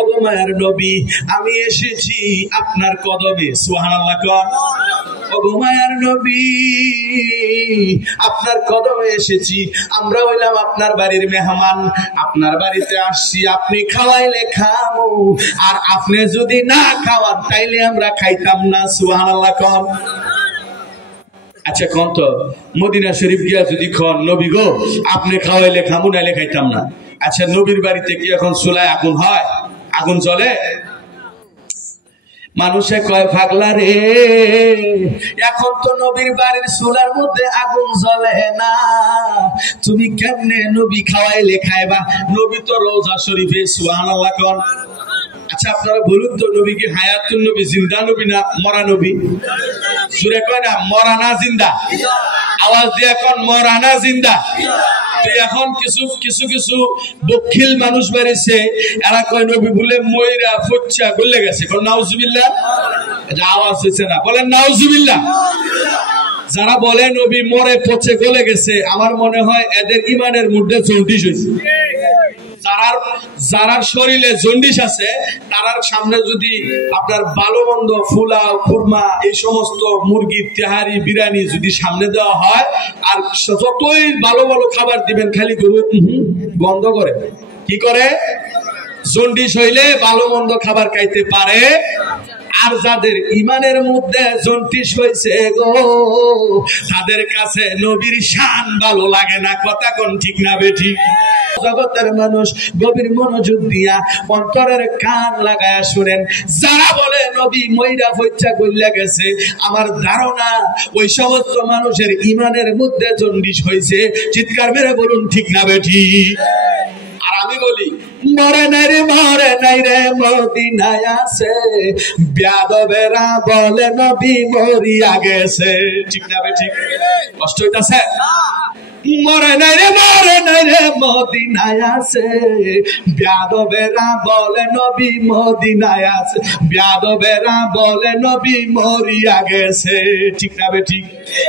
ওগো মায়ের নবী, আমি এসেছি আপনার কদমে। সুবহানাল্লাহ। ওগো মায়ার নবী, আপনার কদমে এসেছি, আমরা হইলাম আপনার বাড়ির মেহমান, আপনার বাড়িতে আসছি, আপনি খাওয়াইলে খাবো, আর আপনি যদি না খাওয়ান তাইলে আমরা খাইতাম না। সুবহানাল্লাহ কোন। আচ্ছা কোন তো, মদিনা শরীফ গিয়া যদি খন নবী গো আপনি খাওয়াইলে খামু নাইলে খাইতাম না, আচ্ছা নবীর বাড়িতে কি এখন চুলায় আগুন হয়? আগুন জ্বলে? মানুষে কয় পাগলা রে, এখন তো নবীর বাড়ির চুলার মধ্যে আগুন জ্বলে না, তুমি কেমনে নবী খাওয়াইলে খাইবা? নবী তো রোজা শরীফে। সুবহানাল্লাহ কোন। আচ্ছা আপনারা বলুন তো, নবী কি হায়াতুন নবী, জিন্দা নবী না মরা নবী? সুরে কয় না মরা না জিন্দা? আওয়াজ দিয়ে এখন মরা না জিন্দা? এখন কিছু কিছু কিছু বখিল মানুষ বেড়েছে, এরা কয় নবী বলে ময়রা ফচ্চা গলে গেছে। কোন নাউজুবিল্লাহ? এটা আওয়াজ হচ্ছে না, বলেন নাউজুবিল্লাহ। যারা বলে নবী মরে পচে গলে গেছে, আমার মনে হয় এদের ইমানের মধ্যে জন্ডিস হয়েছে। যারার শরীরে জন্ডিস আছে তারার সামনে যদি আপনার ভালো মন্দ ফুলাও খুরমা এই সমস্ত মুরগির তেহারি বিরিয়ানি যদি সামনে দেওয়া হয়, আর যতই ভালো ভালো খাবার দিবেন খালি গরু বন্ধ করে। কি করে? জন্ডিস হইলে ভালো মন্দ খাবার খাইতে পারে। আর যাদের ইমানের মধ্যে জন্ডিস হয়েছে গো, তাদের কাছে নবীর শান ভালো লাগে না। কথা কোন ঠিক না বেঠিক? জগতের মানুষ গভীর মনোযোগ দিয়া অন্তরের কান লাগায়া শুনেন, যারা বলে নবী মইরা ফচ্চা গইলা গেছে, আমার ধারণা ওই সমস্ত মানুষের ইমানের মধ্যে জন্ডিস হয়েছে। চিৎকার মেরে বলুন ঠিক না বেঠিক? আর আমি বলি মরে নাই রে মদিনায় আছে, বেয়াদবেরা বলে নবী মরিয়া গেছে। ঠিক না বেঠিক? কষ্ট হইতাছে? মরে নাই রে মদিনায় আছে, বেয়াদবেরা বলে নবী মদিনায় আছে, বেয়াদবেরা বলে নবী মরিয়া গেছে। ঠিক না বেঠিক?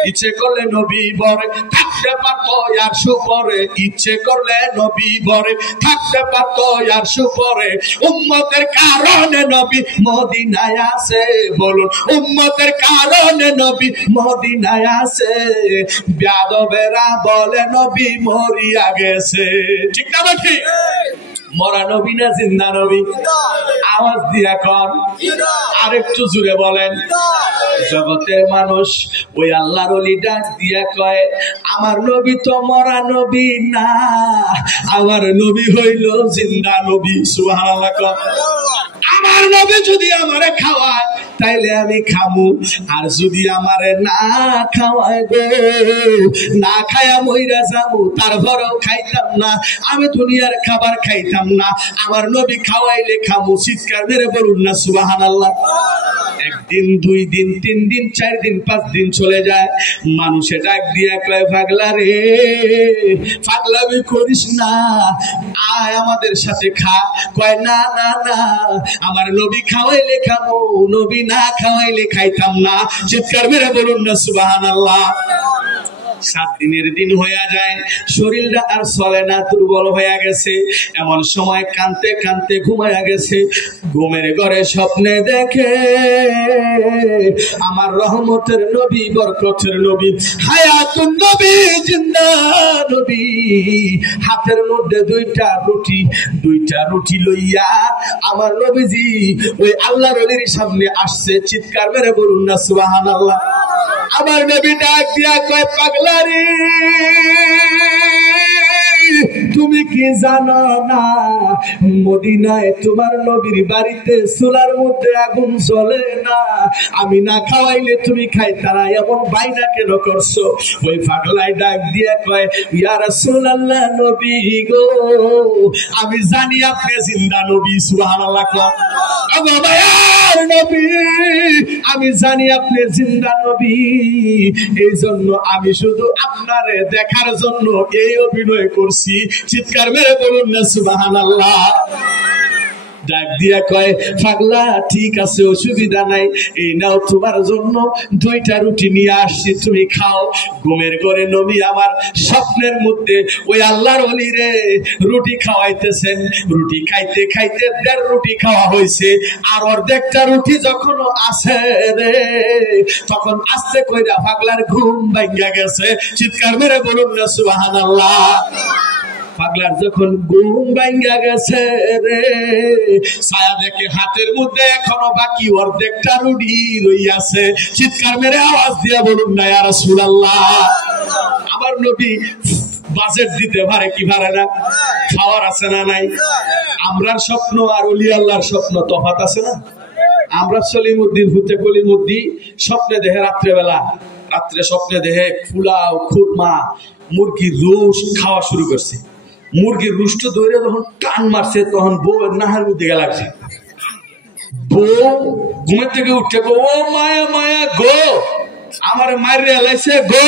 ইচ্ছে করলে নবী বরে থাকতে পারত আর সুপরে, ইচ্ছে করলে নবী বরে থাকতে পারত আর সুপরে, উম্মতের কারণে নবী মদিনায় আছে। বলুন উম্মতের কারণে নবী মদিনায় আছে, বেয়াদবেরা বলে নবী মরিয়া গেছে। ঠিক না বেঠিক? মরা নবী না জিন্দা নবী? আওয়াজ দিয়া কন, আর একটু জুড়ে বলেন। জগতের মানুষ ওই আল্লাহর ওলি ডাক দিয়া কয়, আমার নবী তো মরা নবী না, আমার নবী হইল জিন্দা নবী। সুবহানাল্লাহ কোন। আমার নবী যদি আমারে খাওয়ায় তাইলে আমি খামু, আর যদি আমারে না খাওয়ায় গো, না খায়া মইরা যাবো, তারপরেও খাইতাম না। আমি দুনিয়ার খাবার খাইতাম না, আমার নবী খাওয়াইলে খামু। চিৎকার মেরে বলুন না সুবহানাল্লাহ। একদিন, 2 দিন, 3 দিন, 4 দিন, 5 দিন চলে যায়, মানুষে ডাক দিয়া কয় পাগলা রে, পাগলামি করিস না, আয় আমাদের সাথে খা। কয় না না না, আমার নবী খাওয়াইলে খামু, নবী না খাওয়াইলে খাইতাম না। চিৎকার মেরে বলুন না সুবহানাল্লাহ। 7 দিনের দিন হয়ে যায়, শরীরটা আর চলে না, দুর্বল হয়ে গেছে। এমন সময় কানতে কানতে ঘুমায়া গেছে। ঘুমের ঘরে স্বপ্নে দেখে আমার রহমতের নবী, বরকতের নবী, হায়াতুন নবী, জিন্দা নবী, হাতের মধ্যে 2টা রুটি লইয়া আমার নবীজি ওই আল্লাহর ওলির সামনে আসছে। চিৎকার মেরে বলুন না সুবহানাল্লাহ। আমার নবী ডাক দিয়া কয় পাগলা রে, তুমি কি জানো না মদিনায় তোমার নবীর বাড়িতে চুলার মধ্যে আগুন জ্বলে না, আমি না খাওয়াইলে তুমি খাইতা না, এমন বাইনা কেন করছো? ওই পাগলাই ডাক দিয়া কয়, ইয়া রাসূলুল্লাহ নবী গো, আমি জানি আপনি জিন্দা নবী। সুবহানাল্লাহ। আগো ভাইয়ার নবী, আমি জানি আপনি জিন্দা নবী, এই জন্য আমি শুধু আপনারে দেখার জন্য এই অভিনয় করছি। চিৎকার মেরে বলুন না সুবহানাল্লাহ। ডাক দিয়া কয়, পাগলা ঠিক আছে, অসুবিধা নাই, এই নাও তোমার জন্য 2টা রুটি নিয়ে আসছি, তুমি খাও। ঘুমের ঘরে নবী আমার স্বপ্নের মধ্যে ওই আল্লাহর ওলি রে রুটি খাওয়াইতেছেন। রুটি খাইতে খাইতে 1.5 রুটি খাওয়া হয়েছে, আর অর্ধেকটা রুটি যখন আছে রে, তখন আস্তে কইরা পাগলার ঘুম ভাঙ্গা গেছে। চিৎকার মেরে বলুন না সুবহানাল্লাহ। পাগলার যখন ঘুম ভাঙ্গা গেছে রে, ছায়া দেখে হাতের মধ্যে এখনো বাকি অর্ধেকটা রুটি রইয়াছে। চিৎকার মেরে আওয়াজ দিয়া বলুন না ইয়া রাসূলুল্লাহ। আমার নবী বাজেট দিতে পারে কি পারে না? খাওয়ার আছে না নাই? আমরার স্বপ্ন আর ওলি আল্লাহর স্বপ্ন তফাৎ আছে না? আমরা সলিমুদ্দিন হুতে কলিমুদ্দিন স্বপ্নে দেহে রাত্রে স্বপ্নে দেহে পোলাও, খুরমা, মুরগির রোস্ট খাওয়া শুরু করছে। মুরগির রোস্ট ধরে যখন টান মারছে তখন বউয়ের নাহার মধ্যে লাগছে। বউ ঘুমের থেকে উঠে গো, ও মায়া মায়া গো, আমার মায়ের এলাইছে গো,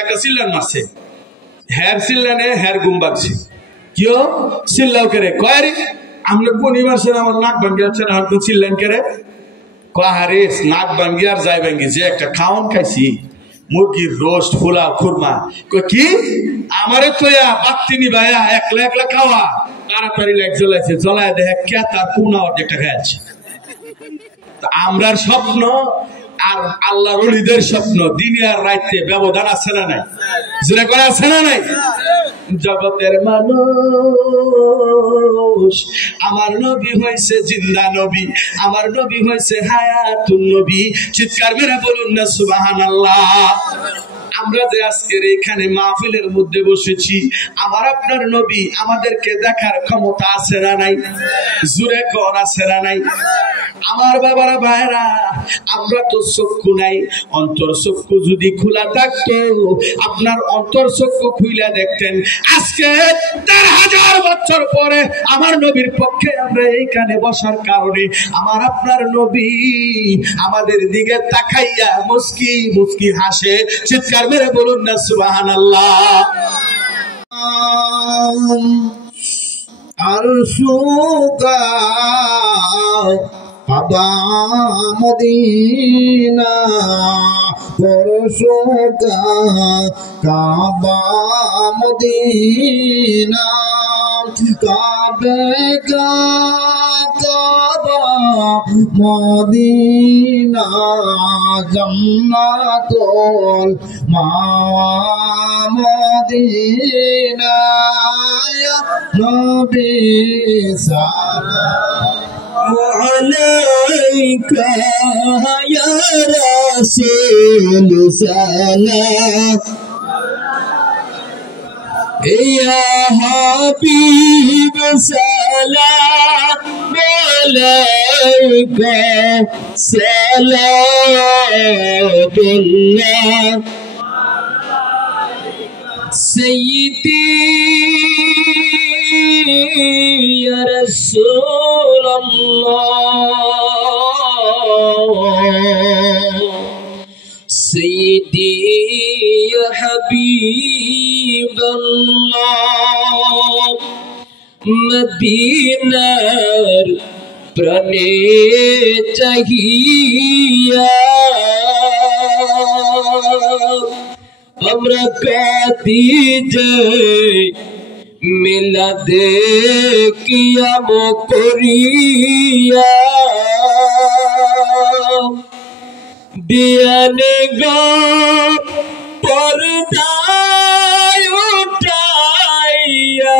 একটা চিল্লান মারছে। হ্যার চিল্লানে হ্যার ঘুম ভাগছে। কেউ চিল্লাও করে কয় রে আমরা কোনি মারছেন, আমার নাক ভাঙ্গি যাচ্ছে না, তো চিল্লান করে কাহারে নাক ভাঙ্গি আর যাই ভাঙ্গি যে একটা খাওয়ান খাইছি মুরগির রোস্ট, পোলাও, খুরমা। কি আমারে তো বাত্তি নিবায়া একলা একলা খাওয়া, তাড়াতাড়ি লাইট জ্বলাইছে, জ্বলায় দেখে কে তার কোনা একটা খাইছে। আমরার স্বপ্ন আর আল্লাহর ওলিদের স্বপ্ন দিনে আর রাইতে ব্যবধান আছে না নাই? যেটা করে আছে না নাই? জগতের মানুষ আমার নবী হয়েছে জিন্দা নবী, আমার নবী হয়েছে হায়াতুন নবী। চিৎকার মেরে বলুন না সুবহানাল্লাহ। আমরা যে আজকের এখানে মাহফিলের মধ্যে বসেছি, আমার আপনার নবী আমাদেরকে দেখার ক্ষমতা আছে না নাই? জোরে কোন আছে না নাই? আমার বাবারা ভাইরা, আমরা তো চক্ষু নাই, অন্তর চক্ষু যদি খোলা থাকতো আপনার অন্তর চক্ষু খুইলা দেখতেন আজকে ৪,০০০ বছর পরে আমার নবীর পক্ষে আমরা এইখানে বসার কারণে আমার আপনার নবী আমাদের দিকে তাকাইয়া মুস্কি মুস্কি হাসে। চিৎকার মেরে বলুন না সুবহানাল্লাহ। আরশুকা কাবা মদিনা, পরশুকা কাবা মদিনা, কাবে কাবা মদিনা, জান্নাতুল মদিনা, ইয়া নবী সালাম আলাইকা ইয়া রাসূল সালাম, ইয়া হাবিব সালাম আলাইকা সালাতুল্লাহ, সাইয়্যিদি ইয়া রাসূলুল্লাহ, সাইয়্যিদি ইয়া হাবিবাল্লাহ, মদিনার প্রাণে চাহিয়া আমরা কাঁদি যে মিলাদে কিয়াম করিয়া, দিয়ানে গো পর্দায় উঠাইয়া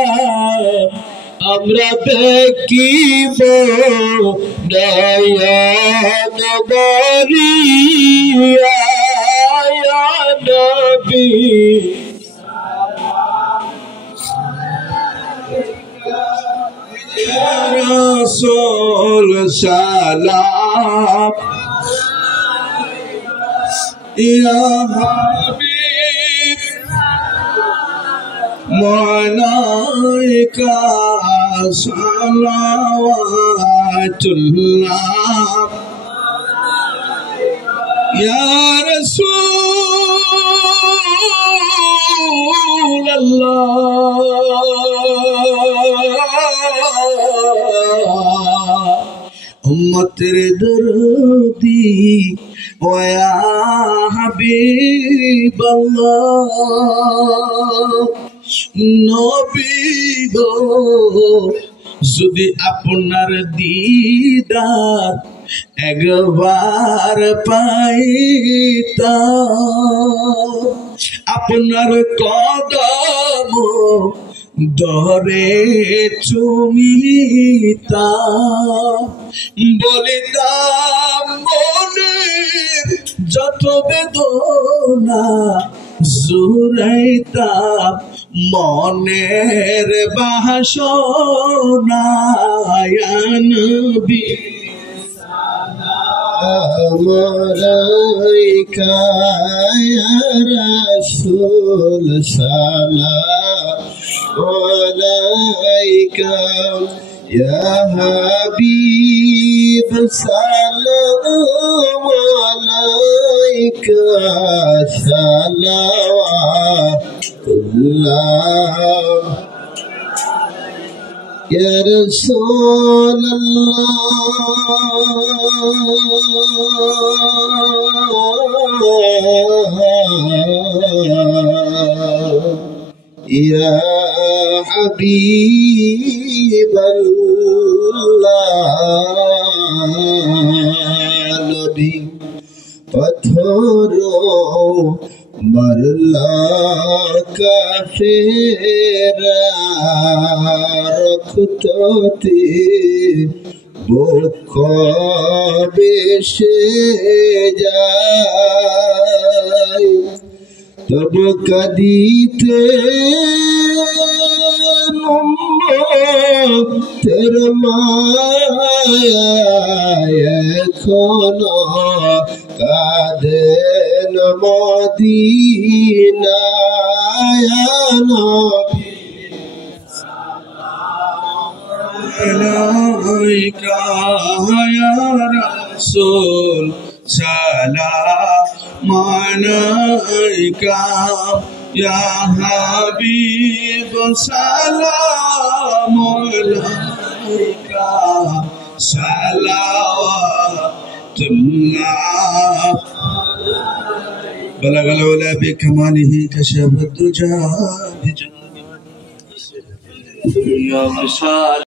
আমরা দেখিব নয়ন ভরিয়া, ইয়া নবী ইয়া রাসূল সালাম, ইয়া হাবিব মালাইকা সালাওয়াতুল্লাহ, ইয়া রাসূলুল্লাহ, উম্মতের দরদি ও ইয়া হাবিবাল্লাহ, নবী গো যদি আপনার দিদার একবার পাইতাম, আপনার কদম দরে চুমিতা বলিতাম মনের যত বেদনা জুড়াইতাম মনের বাসনা ইয়া নবী আমরাইকা ইয়া রাসূল সালাম আলাইকা ইয়া হাবিব সালাম আলাইকা সালাওয়াতুল্লাহ ইয়া রাসূলুল্লাহ ইয়া হাবিবাল্লাহ নবী পাথর মারলা কাফেরা রক্ততে বুক বেশে যায় তব কাদিতে তের মায়া এখন কাদেন মদিনায় নবী আলাইকা ইয়া রাসূল সালাম আলাইকা ইয়া হাবিব সালাম আলাইকা সালাওয়াতুল্লাহ بلغ العلا بكماله كشف الدجى بجماله